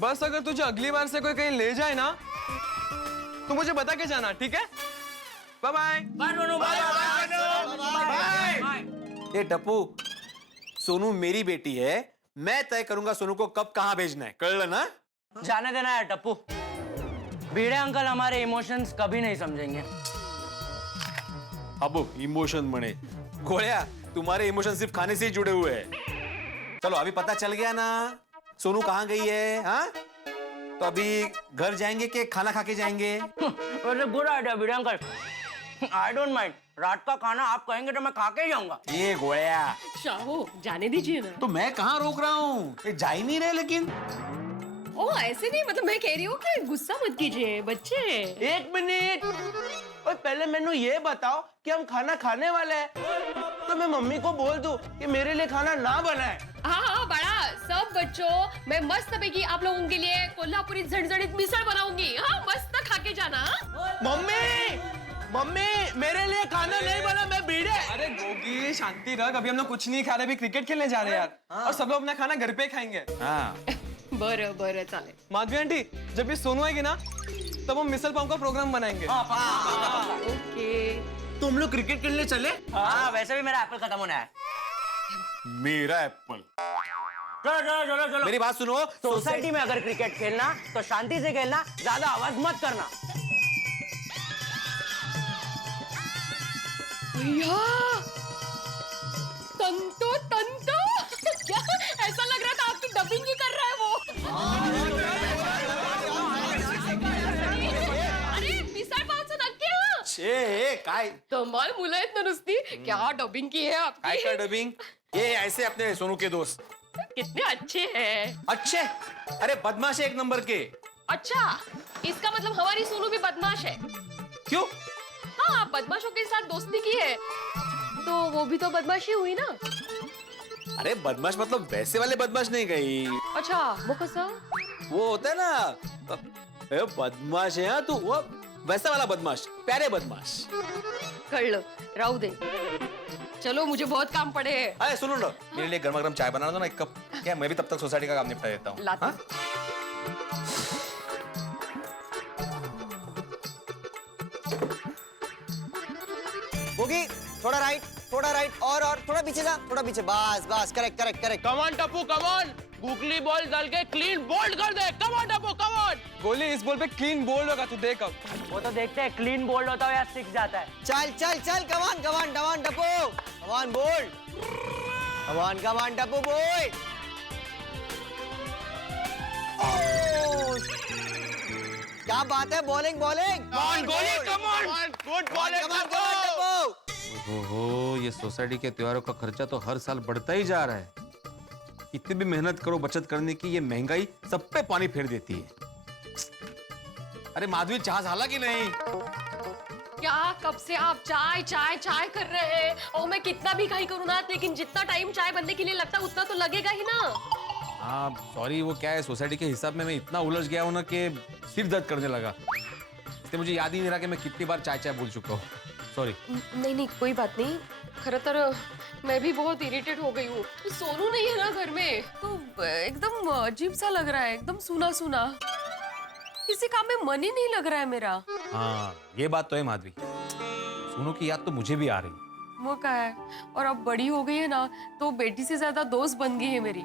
बस अगर तुझे अगली बार से कोई कहीं ले जाए ना तो मुझे बता के जाना, ठीक है? Bye bye bye. ये टप्पू, सोनू मेरी बेटी है, मैं तय करूंगा सोनू को कब कहाँ भेजना है, कर लेना। जाने देना यार टप्पू। भिड़े अंकल हमारे इमोशंस कभी नहीं समझेंगे। अब इमोशन मने गोलिया, तुम्हारे इमोशन सिर्फ खाने से ही जुड़े हुए हैं। चलो अभी पता चल गया ना सोनू कहाँ गई है? हाँ तो अभी घर जाएंगे कि खाना खा के जाएंगे? Good idea Bhide uncle. I don't mind. रात का खाना आप कहेंगे तो मैं खा के ही जाऊंगा। ये गोलिया, शाहो जाने दीजिए ना। तो मैं कहाँ रोक रहा हूँ, ये जा ही नहीं रहे। लेकिन ओ ऐसे नहीं, मतलब मैं कह रही हूँ कि गुस्सा मत कीजिए बच्चे। एक मिनट, और पहले मैंने ये बताओ कि हम खाना खाने वाले हैं तो मैं मम्मी को बोल दूं कि मेरे लिए खाना ना बनाए। हाँ बड़ा सब बच्चों, मैं मस्त पैकी आप लोगों के लिए कोल्हापुरी झणझणीत मिसळ बनाऊंगी। हाँ मस्त खा के जाना। मम्मी मेरे लिए खाना नहीं बना, मैं भीड़े। अरे गोगी शांति रख, अभी हम लोग कुछ नहीं खा रहे, अभी क्रिकेट खेलने जा रहे हैं यार। और सब लोग अपना खाना घर पे खाएंगे। बरं बरं चालेल। माधवी आंटी, जब ये सोनू आएगी ना तब हम मिसल पाव का प्रोग्राम बनाएंगे। ओके। तुम लोग क्रिकेट खेलने चले? हाँ वैसे भी मेरा एप्पल खत्म होना है। मेरा एप्पल? चलो चलो चलो चलो मेरी बात सुनो। सोसाइटी में अगर क्रिकेट खेलना तो शांति से खेलना, ज्यादा आवाज मत करना। भैया तंतो तंतो क्या ऐसा लग रहा था आपकी डबिंग ही कर रहा है वो। अरे मिसळ पावचं नक्की हा? छे काय धमाल मुलं आहेत ना नुसती, क्या डबिंग की है आपकी। काय का डबिंग? ये ऐसे अपने सोनू के दोस्त कितने अच्छे हैं। अच्छे? अरे बदमाश है एक नंबर के। अच्छा इसका मतलब हमारी सोनू भी बदमाश है। क्यों? हाँ बदमाशों के साथ दोस्ती की है तो वो भी तो बदमाशी हुई ना। अरे बदमाश मतलब वैसे वाले बदमाश नहीं गई। अच्छा वो कैसा? वो होता है ना बदमाश है तू, वो वैसा वाला बदमाश, प्यारे बदमाश। कळलं, राहू दे। चलो मुझे बहुत काम पड़े हैं। अरे सुनो ना, मेरे लिए गर्मा गर्म चाय बना दो ना एक कप। क्या मैं भी तब तक सोसाइटी का काम निपटा देता हूँ। लाती। होगी थोड़ा राइट और थोड़ा पीछे जा, थोड़ा पीछे। बस बस correct correct correct. Come on Tappu come on, googly ball डाल के क्लीन बोल्ड कर दे। Come on Tappu come on. Goli इस बॉल पे क्लीन बोल्ड होगा, तू देख अब। वो तो देखते हैं क्लीन बोल्ड होता है या सिक्स जाता है। चल चल चल कमान कमान कमान टप्पू, कमान बोल्ड, कमान कमान टप्पू बोल्ड। क्या बात है, बॉलिंग बॉलिंग। गोली कम ऑन, गुड बॉलिंग। ओहो, ये सोसाइटी के त्योहारों का खर्चा तो हर साल बढ़ता ही जा रहा है। कितनी भी मेहनत करो बचत करने की, ये महंगाई सब पे पानी फेर देती है। अरे माधवी चाह झाला कि नहीं? क्या कब से आप चाय चाय चाय कर रहे हैं? और मैं कितना भी खाई करूँ ना, लेकिन जितना टाइम चाय बनने के लिए लगता है उतना तो लगेगा ही ना। हाँ सॉरी, वो क्या है सोसाइटी के हिसाब में मैं इतना उलझ गया हूँ ना कि सिर दर्द करने लगा। इसलिए मुझे याद ही नहीं रहा कि मैं कितनी बार चाय चाय बोल चुका हूँ। सॉरी। नहीं नहीं कोई बात नहीं। खरं तर मैं भी बहुत इरिटेट हो गई हूँ। सोनू नहीं है ना घर में, तो एकदम अजीब सा लग रहा है, एकदम सूना सूना। किसी काम में मन ही नहीं लग रहा है मेरा। हाँ ये बात तो है माधवी, सोनू की याद तो मुझे भी आ रही। वो क्या है, और अब बड़ी हो गई है ना तो बेटी से ज्यादा दोस्त बन गई है मेरी।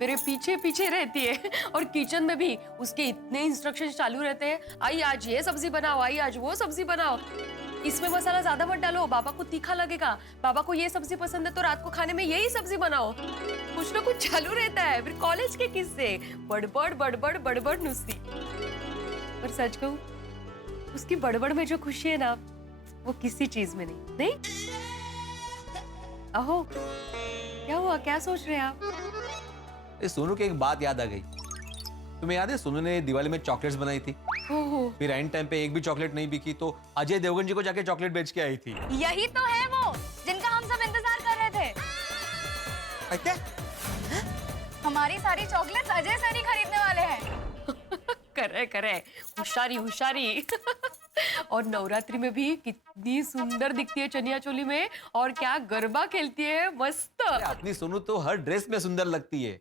मेरे पीछे पीछे रहती है और किचन में भी उसके इतने इंस्ट्रक्शंस चालू रहते हैं, आई आज ये सब्जी बनाओ, आई आज वो सब्जी बनाओ, इसमें मसाला ज्यादा मत डालो, बाबा को तीखा लगेगा, बाबा को ये सब्जी पसंद है तो रात को खाने में यही सब्जी बनाओ। कुछ ना कुछ चालू रहता है। फिर कॉलेज के किस्से, बड़बड़ बड़बड़ बड़बड़ नुस्ती। पर सच कहूं, उसकी बड़बड़ में जो खुशी है ना वो किसी चीज में नहीं। अहो क्या हुआ, क्या सोच रहे हैं आप? सोनू की एक बात याद आ गई। तुम्हें याद है सोनू ने दिवाली में चॉकलेट्स बनाई थी, फिर एंड टाइम पे एक भी चॉकलेट नहीं बिकी तो अजय देवगन जी को जाके चॉकलेट बेच के आई थी। यही तो है वो जिनका हम सब इंतजार कर रहे थे। क्या? हमारी सारी चॉकलेट्स अजय सर ही खरीदने वाले हैं। करे करे, होशियारी होशियारी। और नवरात्रि में भी कितनी सुंदर दिखती है चनिया चोली में, और क्या गरबा खेलती है, मस्त। अपनी सोनू तो हर ड्रेस में सुंदर लगती है।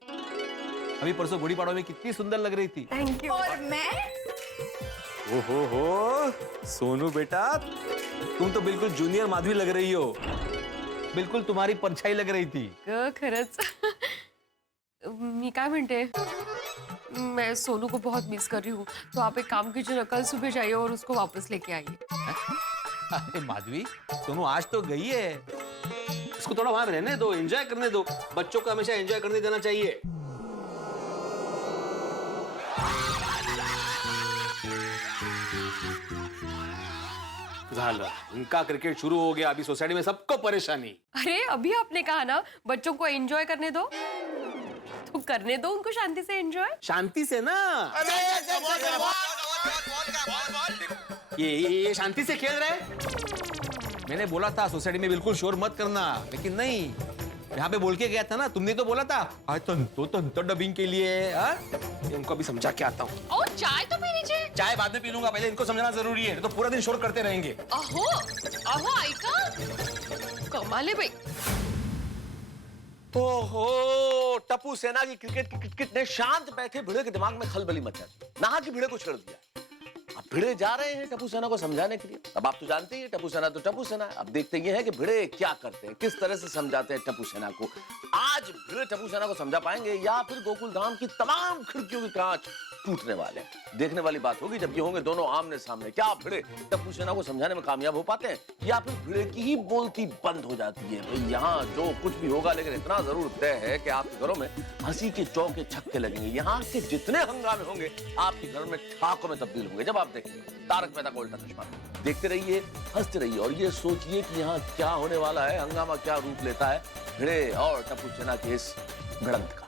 अभी परसों गुड़ी पाड़वा में कितनी सुंदर लग रही थी। Thank you. और मैं? ओहो सोनू बेटा, तुम तो बिल्कुल जूनियर माधवी लग रही हो, बिल्कुल तुम्हारी परछाई लग रही थी। खरंच। मी काय म्हणते, मैं सोनू को बहुत मिस कर रही हूँ, तो आप एक काम कीजिए, कल सुबह जाइए और उसको वापस लेके आइए। अरे माधवी, सोनू आज तो गई है, उसको थोड़ा वहां रहने दो, एंजॉय करने दो। बच्चों को हमेशा एंजॉय करने देना चाहिए। इनका क्रिकेट शुरू हो गया, अभी सोसाइटी में सबको परेशानी। अरे अभी आपने कहा ना बच्चों को एंजॉय करने दो, तो करने दो उनको शांति से एंजॉय। शांति से ना, ये शांति से खेल रहे हैं। मैंने बोला था सोसाइटी में बिल्कुल शोर मत करना, लेकिन नहीं, यहाँ पे बोल के गया था ना, तुमने तो बोला था आज तो डबिंग के लिए। इनको अभी समझा के आता हूँ। और चाय तो पी लीजिए। चाय बाद में पी लूंगा, पहले इनको समझाना जरूरी है, तो पूरा दिन शोर करते रहेंगे। अहो अहो ऐका, कमाल है भाई। ओहो, टप्पू सेना की क्रिकेट ने शांत बैठे भिड़े के दिमाग में खलबली मचा दी। नहा के भिड़े को छेड़ दिया। अब भिड़े जा रहे हैं टप्पू सेना को समझाने के लिए। अब आप तो जानते ही टप्पू सेना तो टप्पू सेना है। अब देखते ये है कि भिड़े क्या करते हैं, किस तरह से समझाते हैं टप्पू सेना को। आज भिड़े टप्पू सेना को समझा पाएंगे या फिर गोकुल धाम की तमाम खिड़कियों के कांच टूटने वाले हैं। देखने वाली बात होगी जब ये होंगे दोनों आमने सामने। क्या भिड़े टप्पू सेना को समझाने में कामयाब हो पाते हैं या फिर भिड़े की ही बोलती बंद हो जाती है। भाई यहाँ जो कुछ भी होगा, लेकिन इतना जरूर तय है कि आपके घरों में हंसी के चौके छक्के लगेंगे। यहाँ के जितने हंगामे होंगे आपके घर में ठाकों में तब्दील होंगे। जब आप देखेंगे तारक मेहता का उल्टा चश्मा, देखते रहिए, हंसते रहिए और ये सोचिए कि यहाँ क्या होने वाला है, हंगामा क्या रूप लेता है भिड़े और टप्पू सेना के इस भिड़ंत का।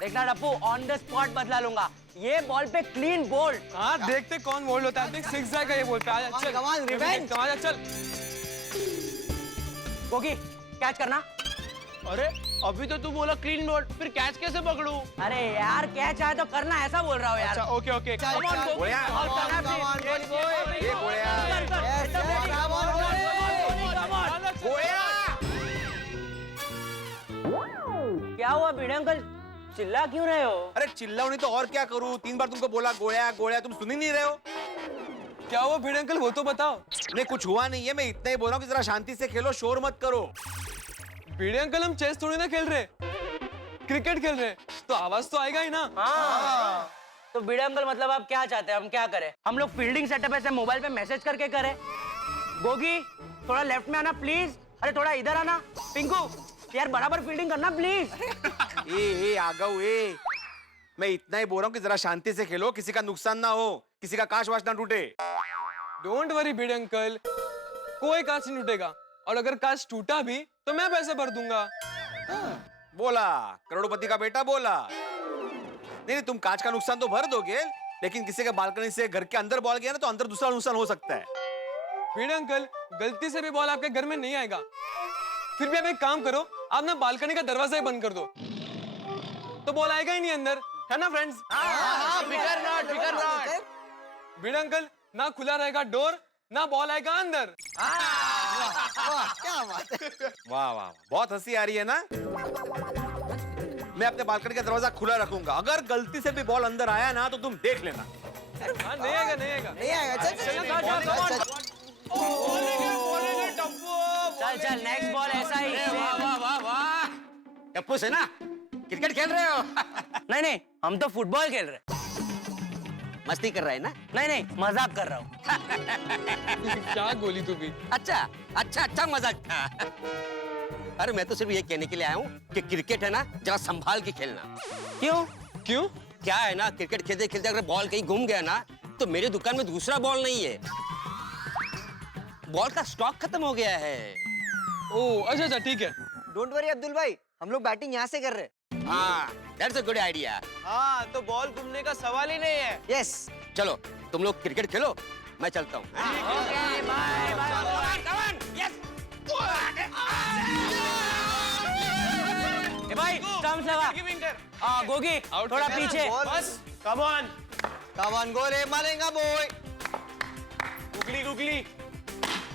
देखना टप्पू, ऑन द स्पॉट बदला लूंगा। ये बॉल पे क्लीन बोल्ड। हाँ देखते कौन बोल्ड होता है। देख सिक्स जाएगा ये बोलता है। चल कमान रिवेंज, कमान चल। गोगी कैच करना। अरे अभी तो तू बोला क्लीन बोल्ड, फिर कैच कैसे पकड़ूं? अरे यार कैच आए तो करना, ऐसा बोल रहा हूँ यार। अच्छा ओके ओके। क्या हुआ भिड़े अंकल, चिल्ला क्यों रहे हो? अरे चिल्लाओ नहीं तो और क्या करूं, 3 बार तुमको बोला गोया गोया, तुम सुन ही नहीं रहे हो। क्या हुआ भिड़े अंकल, वो तो बताओ। नहीं कुछ हुआ नहीं है, मैं इतना ही बोल रहा हूँ कि जरा शांति से खेलो, शोर मत करो। भिड़े अंकल हम चेस थोड़ी ना खेल रहे, क्रिकेट खेल रहे, तो आवाज तो आएगा ही ना। हाँ। तो भिड़े अंकल मतलब आप क्या चाहते हैं, हम क्या करें? हम लोग फील्डिंग सेटअप ऐसे मोबाइल पे मैसेज करके करें? गोगी थोड़ा लेफ्ट में आना प्लीज। अरे थोड़ा इधर आना। पिंकू यार बराबर फील्डिंग करना प्लीज। ए आगऊ ए, मैं इतना ही बोल रहा हूँ कि जरा शांति से खेलो, किसी का नुकसान ना हो, किसी का काश वाश ना टूटे। डोंट वरी भिड़े अंकल, कोई कांच नहीं टूटेगा, और अगर कांच टूटा भी तो मैं पैसे भर दूंगा। बोला करोड़पति का बेटा बोला। नहीं तुम कांच का नुकसान तो भर दोगे, लेकिन किसी के बालकनी से घर के अंदर बॉल गया ना तो अंदर दूसरा नुकसान हो सकता है। भिड़े अंकल गलती से भी बॉल आपके घर में नहीं आएगा, फिर भी आप एक काम करो, आप ना बालकनी का दरवाजा ही बंद कर दो, तो बॉल आएगा ही नहीं अंदर, है ना फ्रेंड्स? फिकर नॉट। भिड़े अंकल ना खुला रहेगा डोर, ना बॉल आएगा अंदर। क्या बात है। वाह वाह, बहुत हंसी आ रही है ना। मैं अपने बालकनी का दरवाजा खुला रखूंगा। अगर गलती से भी बॉल अंदर आया ना तो तुम देख लेना। नहीं आएगा नहीं आएगा नहीं आएगा। चल चल नेक्स्ट बॉल ऐसा ही। वाह वाह वाह वाह, टप्पू से ना क्रिकेट खेल रहे हो? नहीं नहीं, हम तो फुटबॉल खेल रहे। मस्ती कर रहे हैं ना? नहीं नहीं, मजाक कर रहा हूँ। क्या गोली तू भी। अच्छा अच्छा अच्छा, मजाक था। अरे मैं तो सिर्फ ये कहने के लिए आया हूँ कि क्रिकेट है ना, जरा संभाल के खेलना। क्यों? क्यों? क्या है ना, क्रिकेट खेलते खेलते अगर बॉल कहीं घूम गया ना, तो मेरी दुकान में दूसरा बॉल नहीं है, बॉल का स्टॉक खत्म हो गया है। ओह अच्छा अच्छा ठीक है। डोंट वरी अब्दुल भाई, हम लोग बैटिंग यहाँ से कर रहे। हाँ, दैट्स अ गुड आइडिया। हाँ, तो बॉल घूमने का सवाल ही नहीं है। यस। चलो तुम लोग क्रिकेट खेलो, मैं चलता हूँ। Okay bye bye. ए भाई स्टंप्स लगा। गोगी थोड़ा पीछे। बस कम ऑन गोले मारेगा बॉय। गुगली गुगली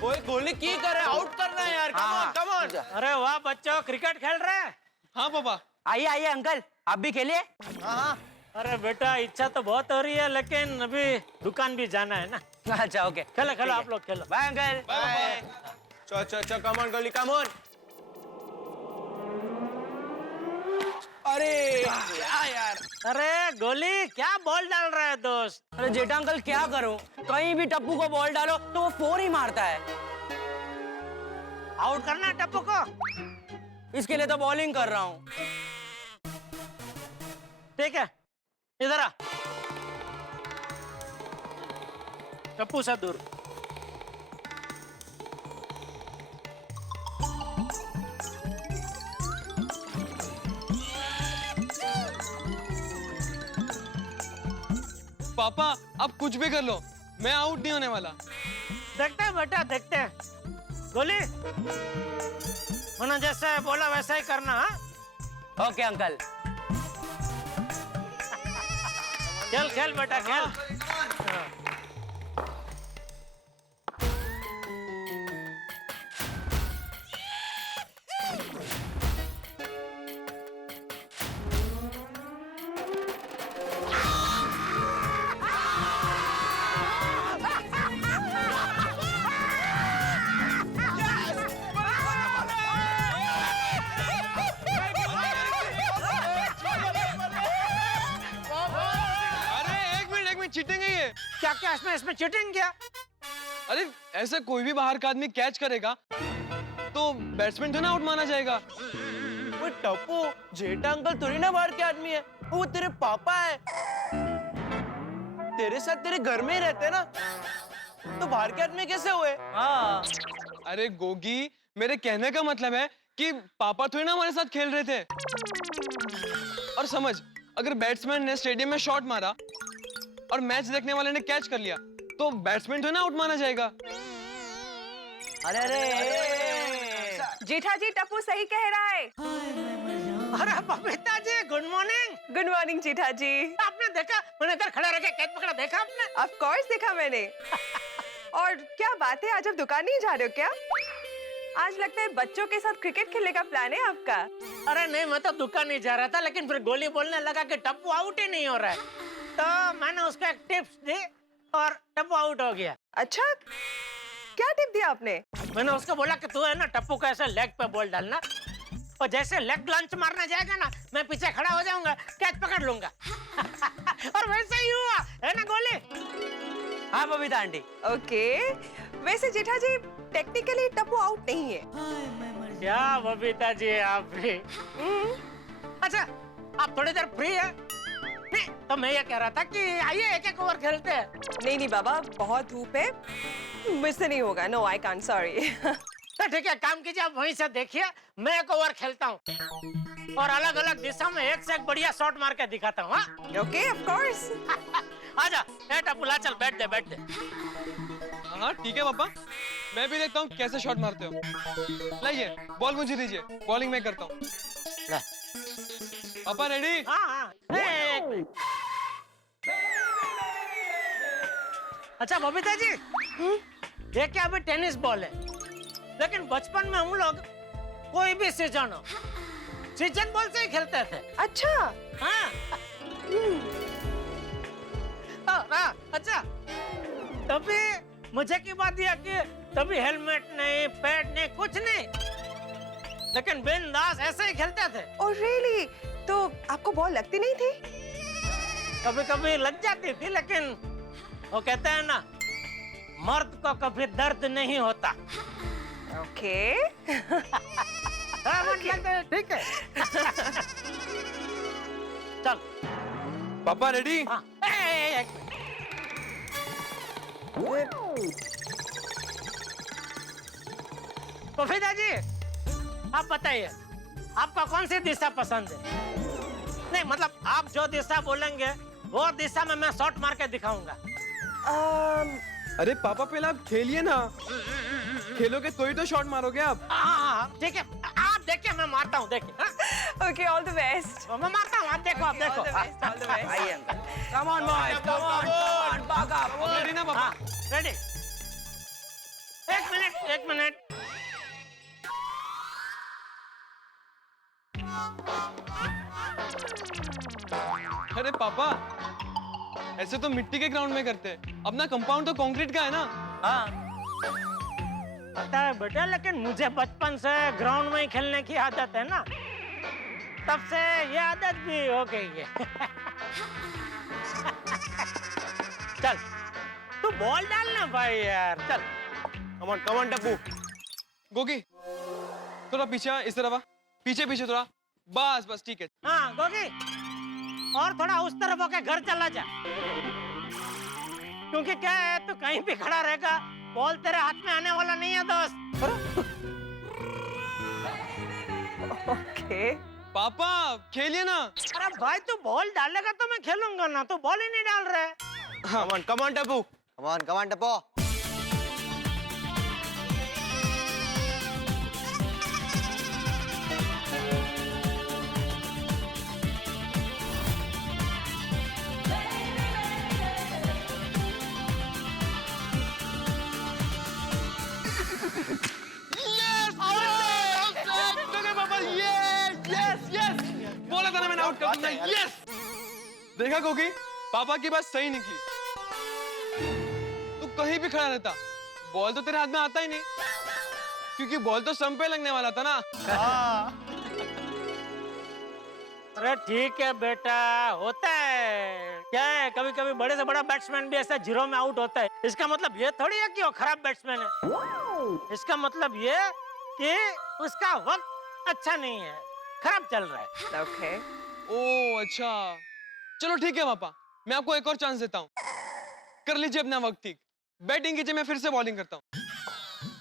ओए गोली की कर रहे, आउट करना है यार। Come on. अरे वाह बच्चों, क्रिकेट खेल रहे हैं? हाँ पापा। आइए आइए अंकल, आप भी खेलिए। हाँ। अरे बेटा इच्छा तो बहुत हो रही है, लेकिन अभी दुकान भी जाना है ना। अच्छा ओके, खेलो खेलो आप लोग खेलो। Bye uncle. बाय। चल कम ऑन गोली कम ऑन। अरे यार। अरे गोली क्या बॉल डाल रहा है दोस्त? अरे जेठा अंकल क्या करूं, कहीं भी टप्पू को बॉल डालो तो वो फोर ही मारता है। आउट करना है टप्पू को। इसके लिए तो बॉलिंग कर रहा हूँ। ठीक है, इधर आ। टप्पू से दूर। पापा आप कुछ भी कर लो, मैं आउट नहीं होने वाला। देखते हैं बेटा देखते हैं। गोली उन्होंने जैसे बोला वैसा ही करना। हाँ ओके अंकल। खेल खेल बेटा खेल। चीटिंग है ये। क्या क्या इसमें चीटिंग क्या? अरे ऐसे कोई भी बाहर का आदमी कैच करेगा तो बैट्समैन तो ना आउट माना जाएगा। वो टप्पू जेठा अंकल थोड़ी ना बाहर के आदमी है, वो तेरे पापा है। तेरे साथ तेरे घर में ही रहते ना, तो बाहर के आदमी कैसे हुए? हाँ। अरे गोगी, मेरे कहने का मतलब है कि पापा थोड़ी ना हमारे साथ खेल रहे थे। और समझ, अगर बैट्समैन ने स्टेडियम में शॉट मारा और मैच देखने वाले ने कैच कर लिया तो बैट्समैन तो ना आउट माना जाएगा। अरे अरे जेठा जी टप्पू सही कह रहा है। अरे Babita ji good morning. Good morning जेठा जी। आपने देखा मैंने इधर खड़ा रह के कैच पकड़ा, देखा आपने? ऑफ कोर्स देखा मैंने। और क्या बात है, आज आप दुकान नहीं जा रहे हो क्या? आज लगता है बच्चों के साथ क्रिकेट खेलने का प्लान है आपका। अरे नहीं, मैं तो दुकान नहीं जा रहा था, लेकिन फिर गोली बोलने लगा कि टप्पू आउट ही नहीं हो रहा है, तो मैंने उसको एक टिप्स दी और टप्पू आउट हो गया। अच्छा, क्या टिप दिया आपने? मैंने उसको बोला कि तू है ना टप्पू को ऐसे लेग पे बॉल डालना, और जैसे लेग लंच मारना जाएगा ना, मैं पीछे खड़ा हो जाऊंगा, कैच पकड़ लूंगा। और वैसे ही हुआ है ना गोली? हाँ बबीता आंटी। ओके, वैसे जेठा जी टेक्निकली टप्पू आउट नहीं है। क्या बबीता जी आप भी? अच्छा, आप थोड़ी देर फ्री है? नहीं, तो मैं ये कह रहा था कि आइए एक एक ओवर खेलते हैं। नहीं नहीं बाबा, बहुत धूप है, मुझसे नहीं होगा। No I can't, sorry. तो ठीक है, काम कीजिए, आप वहीं से देखिए, मैं एक ओवर खेलता हूँ और अलग अलग दिशा में एक से एक बढ़िया शॉट मार के दिखाता हूँ। Okay, of course. आजा, ए टप्पू ला चल, बैठ दे। हाँ ठीक है पापा, मैं भी देखता हूँ कैसे शॉट मारते हो। लाइए बॉल मुझे दीजिए, बॉलिंग मैं करता हूँ। पापा रेडी? हाँ। अच्छा बबीता जी, देखिए अभी टेनिस बॉल है, लेकिन बचपन में हम लोग कोई भी सीजन हो, चीचन बॉल से ही खेलते थे। अच्छा हाँ। अच्छा, तभी मजे की बात यह कि तभी हेलमेट नहीं, पैड नहीं, कुछ नहीं, लेकिन बिंदास ऐसे ही खेलते थे। Oh really? तो आपको बॉल लगती नहीं थी? कभी कभी लग जाती थी, लेकिन वो कहते हैं ना, मर्द को कभी दर्द नहीं होता। ओके ठीक है। चल पापा रेडी? हाँ। पफीदा जी, आप बताइए, आपका कौन सी दिशा पसंद है? नहीं मतलब आप जो दिशा बोलेंगे वो दिशा में मैं शॉट मार के दिखाऊंगा। अरे पापा पहले आप खेलिए ना, खेलोगे तो ही तो शॉट मारोगे आप। हाँ ठीक है, आप देखिए मैं मारता हूँ, देखिए। Okay, all the best. मैं मारता हूँ, आप देखो, आप देखो। All the best. आइए uncle. Come on boys, come on, buck up. Ready ना पापा? रेडी। एक मिनट। अरे पापा, ऐसे तो मिट्टी के ग्राउंड में करते हैं, अपना कंपाउंड तो कंक्रीट का है ना। हाँ पता है बेटा, लेकिन मुझे बचपन से ग्राउंड में ही खेलने की आदत है ना, तब से ये आदत भी हो गई है। चल तू बॉल डालना भाई यार, चल। Come on Tappu. गोगी थोड़ा पीछे, इस तरफ आ, पीछे थोड़ा, बस ठीक है। हाँ गोगी, और थोड़ा उस तरफ होके घर चला जा, क्योंकि क्या है, तू कहीं भी खड़ा रहेगा, बॉल तेरे हाथ में आने वाला नहीं है दोस्त। ओके पापा खेलिए ना। अरे भाई तू बॉल डालेगा तो मैं खेलूंगा ना, तू बॉल ही नहीं डाल रहे। कम on Tappu. Come on Tappu. बोला था ना मैंने आउट कर दूंगा। यस, देखा गोगी, पापा की बात सही निकली। तू कहीं भी खड़ा रहता, बॉल तो तेरे हाथ में आता ही नहीं, क्योंकि बॉल तो सम पे लगने वाला था ना। अरे ठीक है बेटा, होता है, क्या है, कभी कभी बड़े से बड़ा बैट्समैन भी ऐसा जीरो में आउट होता है। इसका मतलब ये थोड़ी है कि वो खराब बैट्समैन है, इसका मतलब ये कि उसका वक्त अच्छा नहीं है, खराब चल रहा है। ओके ओ अच्छा, चलो ठीक है पापा, मैं आपको एक और चांस देता हूँ, कर लीजिए अपना वक्त ठीक, बैटिंग कीजिए, मैं फिर से बॉलिंग करता हूँ।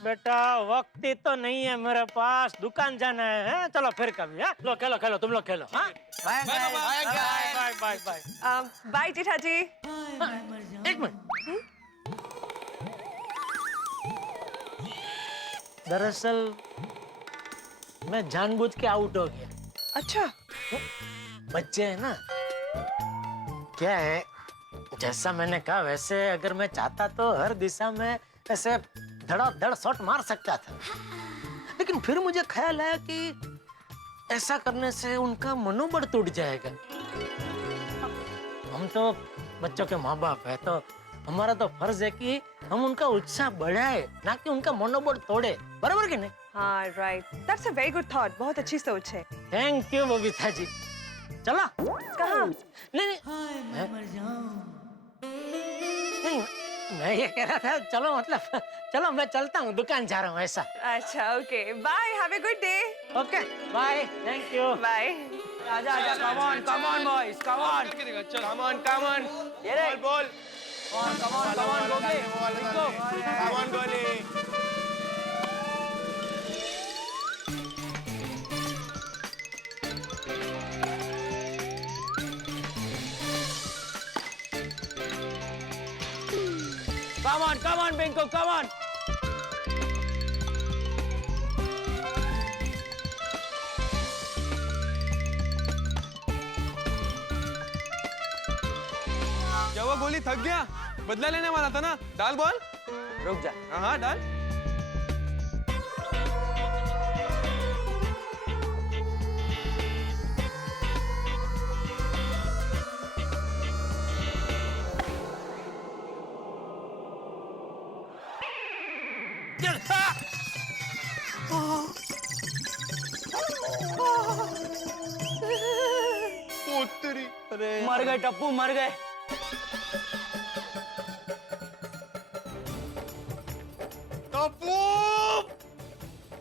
बेटा वक्त ही तो नहीं है मेरे पास, दुकान जाना है। चलो फिर कभी। हाँ लो खेलो, तुम लोग खेलो। हाँ बाय बाय। बाय जेठा जी। एक मिनट, दरअसल मैं जानबूझ के आउट हो गया। अच्छा, बच्चे हैं ना, क्या है, जैसा मैंने कहा वैसे अगर मैं चाहता तो हर दिशा में ऐसे धड़ाधड़ शॉट मार सकता था, लेकिन फिर मुझे ख्याल आया कि ऐसा करने से उनका मनोबल टूट जाएगा। हम तो बच्चों के माँ बाप है, तो हमारा तो फर्ज है कि हम उनका उत्साह बढ़ाए, ना कि उनका मनोबल तोड़े, बराबर कि नहीं? हाँ right, that's a very good thought, बहुत अच्छी सोच है। Thank you Babita ji. चला कहाँ? नहीं, मैं ये कह रहा था, चलो मतलब चलो मैं चलता हूँ, दुकान जा रहा हूँ ऐसा। अच्छा okay, bye, have a good day. Okay bye, thank you. Bye. आजा come on boys, come on. ये रे ball come on Goli. Come on, Binko, come on. क्या हुआ, गोली थक गया? बदला लेने वाला था ना, डाल बॉल। रुक जा। हाँ डाल। चल पोतरी अरे मर गए टप्पू, मर गए। टप्पू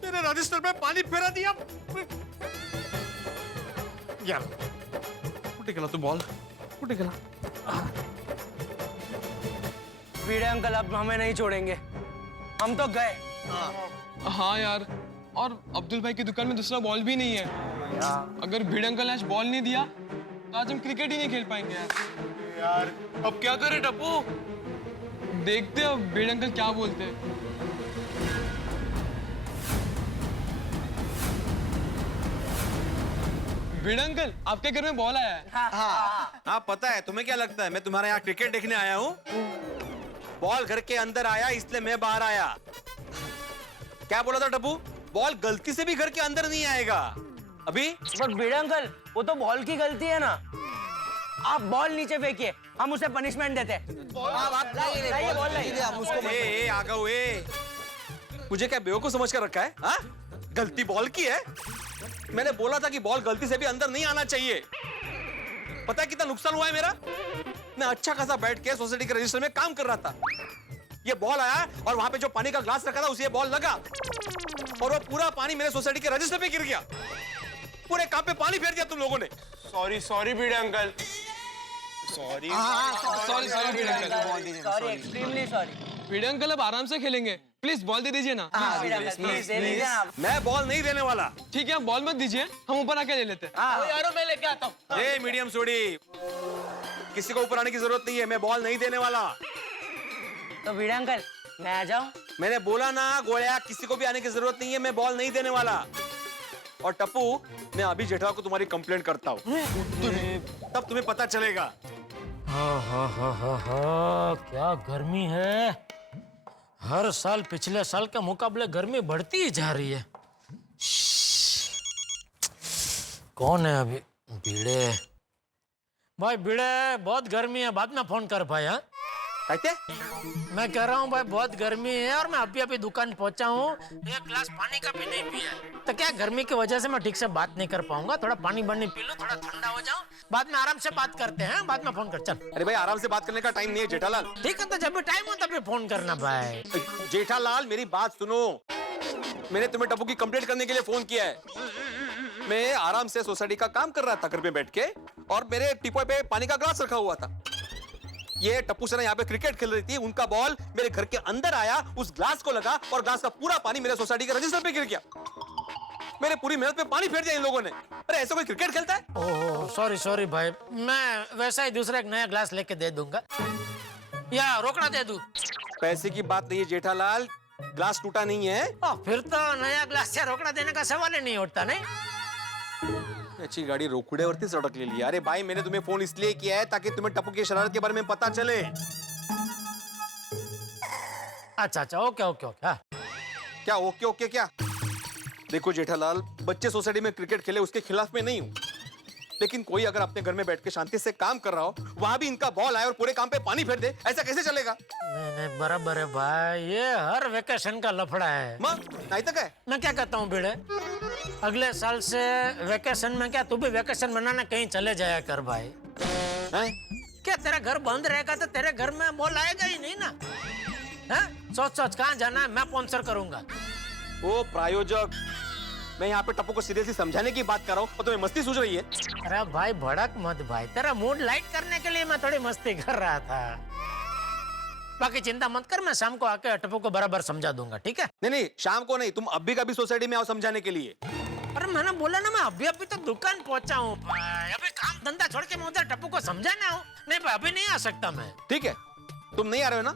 तेरे रजिस्टर में पानी फेरा दिया यार। कुठे गेला तू बॉल, कुठे गेला? भिड़े अंकल अब हमें नहीं छोड़ेंगे, हम तो गए। हाँ यार, और अब्दुल भाई की दुकान में दूसरा बॉल भी नहीं है। अगर भिड़े अंकल ने आज बॉल नहीं दिया तो आज हम क्रिकेट ही नहीं खेल पाएंगे यार। अब क्या करे टप्पू? देखते अब भिड़े अंकल क्या बोलते हैं। भिड़े अंकल, आपके घर में बॉल आया है। हाँ पता है, तुम्हें क्या लगता है मैं तुम्हारे यहाँ क्रिकेट देखने आया हूँ? बॉल घर के अंदर आया इसलिए मैं बाहर आया। क्या बोला था टप्पू? बॉल गलती से भी घर के अंदर नहीं आएगा अभी। बट भिड़े अंकल, वो तो बॉल की गलती है ना। आप बॉल नीचे फेंकिए, हम उसे पनिशमेंट देते हैं। लाइए बॉल लाइए। आ गओ मुझे क्या बेवकूफ समझ कर रखा है? हाँ? गलती बॉल की है। मैंने बोला था कि बॉल गलती से भी अंदर नहीं आना चाहिए। पता है कितना नुकसान हुआ है मेरा? मैं अच्छा खासा बैठ के सोसाइटी के रजिस्टर में काम कर रहा था। ये बॉल आया और वहां पे जो पानी का ग्लास रखा था उसे ये बॉल लगा और वो पूरा पानी मेरे सोसाइटी के रजिस्टर पे गिर गया। पूरे काम पे पानी फेर दिया तुम लोगों ने। Sorry Bhide uncle. Sorry Bhide uncle. Sorry, extremely sorry. Bhide uncle अब आराम से खेलेंगे, प्लीज बॉल दे दीजिए ना। भिड़े अंकल, प्लीज दे दीजिए ना आप। मैं बॉल नहीं देने वाला। ठीक है, आप बॉल मत दीजिए, हम ऊपर आके ले लेते हैं। यारो मैं लेके आता हूँ। ये मीडियम सोडी, किसी को ऊपर आने की जरूरत नहीं है। मैं बॉल नहीं देने वाला। तो भिड़े अंकल मैं आ जाऊं? मैंने बोला ना गोळ्या, किसी को भी आने की जरूरत नहीं है। मैं बॉल नहीं देने वाला। और टप्पू, मैं अभी जेठा को तुम्हारी कंप्लेंट करता हूँ, तब तुम्हें पता चलेगा। क्या गर्मी है। हर साल पिछले साल के मुकाबले गर्मी बढ़ती ही जा रही है। कौन है अभी? भिड़े भाई, भिड़े बहुत गर्मी है, बाद में फोन कर भाई। हाँ मैं कह रहा हूँ भाई बहुत गर्मी है और मैं अभी अभी दुकान पहुंचा हूँ, एक गिलास पानी का भी नहीं पिया। तो क्या गर्मी की वजह से मैं ठीक से बात नहीं कर पाऊंगा। थोड़ा पानी बनी पी लो, थोड़ा ठंडा हो जाओ, बाद में आराम से बात करते हैं। बाद में फोन कर। चल। अरे भाई आराम से बात करने का टाइम नहीं है जेठालाल। ठीक है, तो जब भी टाइम हो तभी फोन करना भाई। जेठालाल मेरी बात सुनो, मैंने तुम्हें टप्पू की कंप्लेंट करने के लिए फोन किया है। मैं आराम से सोसाइटी का काम कर रहा था घर पे बैठ के और मेरे टीपॉय पे पानी का ग्लास रखा हुआ था। ये टप्पू सेना यहाँ पे क्रिकेट खेल रही थी, उनका बॉल मेरे घर के अंदर आया, उस ग्लास को लगा और ग्लास का पूरा पानी मेरे सोसाइटी के रजिस्टर पे गिर गया। मेरे पूरी मेहनत पे पानी फेर दिया इन लोगों ने। अरे ऐसा कोई क्रिकेट खेलता है? ओह सॉरी भाई, मैं वैसा ही दूसरा एक नया ग्लास लेके दे दूंगा या रोकड़ा दे दूं? पैसे की बात नहीं है जेठालाल, ग्लास टूटा नहीं है। फिर तो नया ग्लास से रोकड़ा देने का सवाल ही नहीं उठता। नहीं अच्छी गाड़ी रोकड्यावरतीच अडकलेली है। अरे भाई मैंने तुम्हें फोन इसलिए किया है ताकि तुम्हें टप्पू की शरारत के बारे में पता चले। अच्छा ओके। हाँ। क्या ओके क्या? देखो जेठालाल, बच्चे सोसाइटी में क्रिकेट खेले उसके खिलाफ मैं नहीं हूँ, लेकिन कोई अगर अपने घर में बैठ के शांति से काम कर रहा हो, वहां भी इनका बॉल आए और पूरे काम पे पानी फेर दे, ऐसा कैसे चलेगा? नहीं बराबर है भाई, ये हर वेकेशन का लफड़ा है। नहीं तो क्या? मैं क्या कहता हूँ भिड़े, अगले साल से वेकेशन में क्या तू भी वेकेशन मनाने कहीं चले जाया कर भाई। क्या तेरा घर बंद रहेगा तो तेरे घर में बॉल आएगा ही नहीं ना। सोच कहाँ जाना है, मैं स्पॉन्सर करूंगा। ओ प्रायोजक, मैं यहाँ पे टप्पू को सीरियसली समझाने की बात कर रहा हूँ और तुम्हें मस्ती सूझ रही है। अरे भाई भड़क मत भाई, तेरा मूड लाइट करने के लिए मैं थोड़ी मस्ती कर रहा था। बाकी चिंता मत कर, मैं शाम को आके टप्पू को बराबर समझा दूंगा। ठीक है? नहीं शाम को नहीं, तुम अभी कभी सोसाइटी में आओ समझाने के लिए। अरे मैंने बोला ना, मैं अभी तो दुकान पहुंचा हूँ भाई, अभी काम धंधा छोड़ के मैं उधर टप्पू को समझाना हूँ। नहीं भाई अभी नहीं आ सकता मैं। ठीक है, तुम नहीं आ रहे हो ना,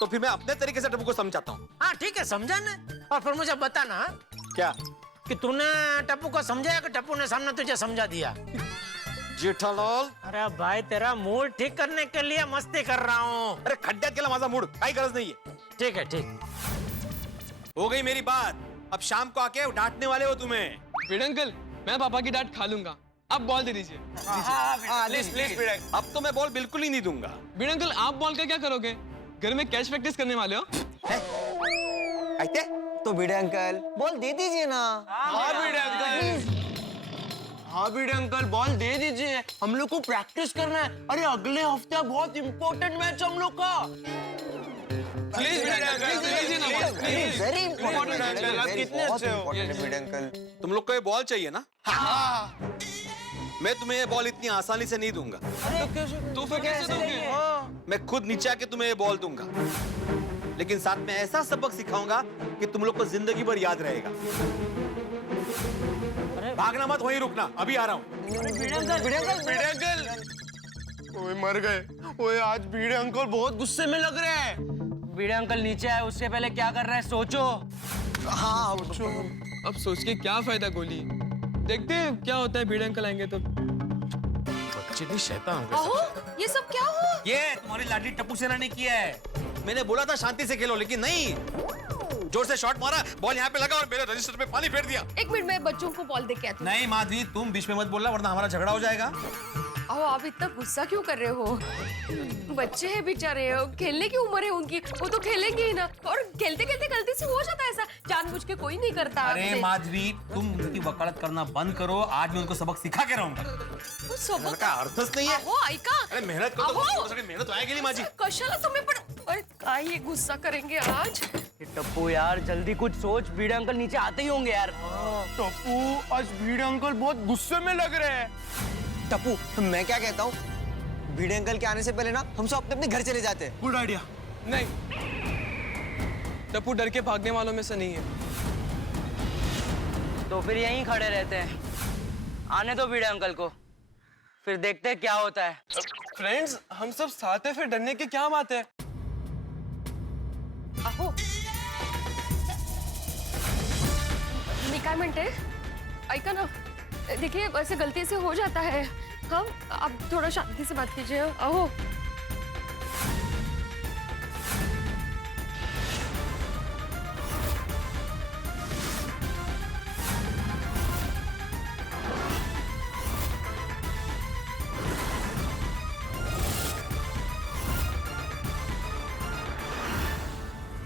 तो फिर मैं अपने तरीके से टप्पू को समझाता हूँ। हाँ ठीक है, समझाना और फिर मुझे बताना क्या कि तूने टप्पू को समझाया कि टप्पू ने सामने तुझे समझा दिया। जेठालाल, अरे भाई तेरा मूड ठीक करने के लिए मस्ती कर रहा हूँ। अरे खड्ड्यात गेला माझा मूड, काही गरज नहीं है। ठीक है, ठीक हो गई मेरी बात। अब शाम को आके डांटने वाले हो तुम्हें। भिड़े अंकल, मैं पापा की डांट खा लूंगा, आप बॉल दे दीजिए। प्लीज भिड़े, अब तो मैं बॉल बिल्कुल ही नहीं दूंगा। भिड़े अंकल, आप बॉल का क्या करोगे? घर में कैच प्रैक्टिस करने वाले हो? खाते? तो भिड़े अंकल बॉल दे दीजिए ना। हाँ भिड़े अंकल, हाँ भिड़े अंकल बॉल दे दीजिए, हम लोग को प्रैक्टिस करना है। अरे अगले हफ्ते बहुत इम्पोर्टेंट मैच हम लोग का। Please Bhide uncle, please very important uncle, आप कितने अच्छे हो। भिड़े अंकल। तुम लोग को ये बॉल चाहिए ना? हाँ। मैं तुम्हें ये बॉल इतनी आसानी से नहीं दूंगा। तो फिर कैसे दोगे? मैं खुद नीचे आके तुम्हें ये बॉल दूंगा, लेकिन साथ में ऐसा सबक सिखाऊंगा कि तुम लोग को जिंदगी भर याद रहेगा। भागना मत, वहीं रुकना, अभी आ रहा हूँ। भिड़े अंकल, ओए मर गए। ओए आज भिड़े अंकल बहुत गुस्से में लग रहे हैं। भिड़े अंकल नीचे आए, उससे पहले क्या कर रहे हैं सोचो। हाँ अब सोच के क्या फायदा गोली, देखते हैं क्या होता है। भिड़े अंकल आएंगे तो। बच्चे भी शैतान हो अहो, ये सब क्या हुआ? ये तुम्हारी लाडली टप्पू सेना ने किया है। मैंने बोला था शांति से खेलो, लेकिन नहीं, जोर से शॉट मारा, बॉल यहाँ पे लगा और मेरे रजिस्टर पे पानी फेर दिया। एक मिनट, मैं बच्चों को बॉल दे के आती हूँ। नहीं माधवी, तुम बीच में मत बोलना वरना हमारा झगड़ा हो जाएगा। अहो, आप इतना गुस्सा क्यों कर रहे हो? बच्चे हैं बेचारे, खेलने की उम्र है उनकी, वो तो खेलेंगे ही ना। और खेलते खेलते गलती से हो जाता है ऐसा, जानबूझ के कोई नहीं करता। अरे माधवी, तुम उनकी वकालत करना बंद करो, आज मैं उनको सबक सिखा के रहूंगा। सबक का अर्थच नाही आहे। अहो ऐका, अरे मेहनत करो तो थोडीशी मेहनत वाया गेली माझी। कशाला तुम्ही पण, अरे काय ये गुस्सा करेंगे आज? टप्पू यार जल्दी कुछ सोच, भिड़े अंकल नीचे आते ही होंगे यार। टप्पू आज भिड़े अंकल बहुत गुस्से में लग रहे हैं। टप्पू मैं क्या कहता हूँ, भिड़े अंकल के आने से पहले ना हम सब अपने अपने घर चले जाते हैं। Good idea. नहीं, टप्पू डर के भागने वालों में से नहीं है। तो फिर यहीं खड़े रहते हैं, आने दो भिड़े अंकल को, फिर देखते हैं क्या होता है। फ्रेंड्स, हम सब साथ हैं, फिर डरने की क्या बात है। अहो, मी काय म्हणते, ऐका ना, देखिए वैसे गलती से हो जाता है। हम आप थोड़ा शांति से बात कीजिए। अहो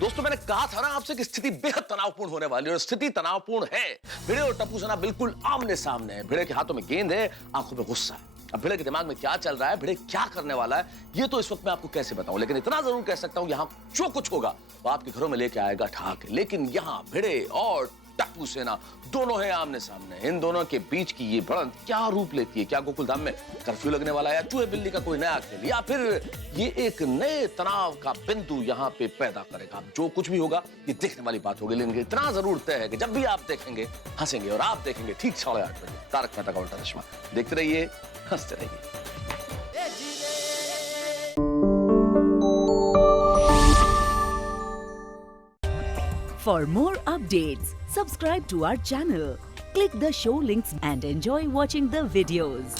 दोस्तों, मैंने कहा था ना आपसे कि स्थिति बेहद तनावपूर्ण होने वाली है, और स्थिति तनावपूर्ण है। भिड़े और टप्पू सेना बिल्कुल आमने सामने है। भिड़े के हाथों में गेंद है, आंखों में गुस्सा है। अब भिड़े के दिमाग में क्या चल रहा है, भिड़े क्या करने वाला है, ये तो इस वक्त मैं आपको कैसे बताऊं, लेकिन इतना जरूर कह सकता हूं, यहां जो कुछ होगा वो आपके घरों में लेके आएगा ठाक। लेकिन यहां भिड़े और टप्पू सेना दोनों हैं आमने सामने। इन दोनों के बीच की ये भिड़ंत क्या रूप लेती है? क्या गोकुलधाम में कर्फ्यू लगने वाला है, या चूहे बिल्ली का कोई नया खेल, या फिर ये एक नए तनाव का बिंदु यहाँ पे पैदा करेगा? जो कुछ भी होगा ये देखने वाली बात होगी, लेकिन इतना जरूर तय है कि जब भी आप देखेंगे हंसेंगे, और आप देखेंगे ठीक 8:30 बजे तारक मेहता का उल्टा चश्मा। देखते रहिए, हंसते रहिए। For more updates, subscribe to our channel, click the show links and enjoy watching the videos.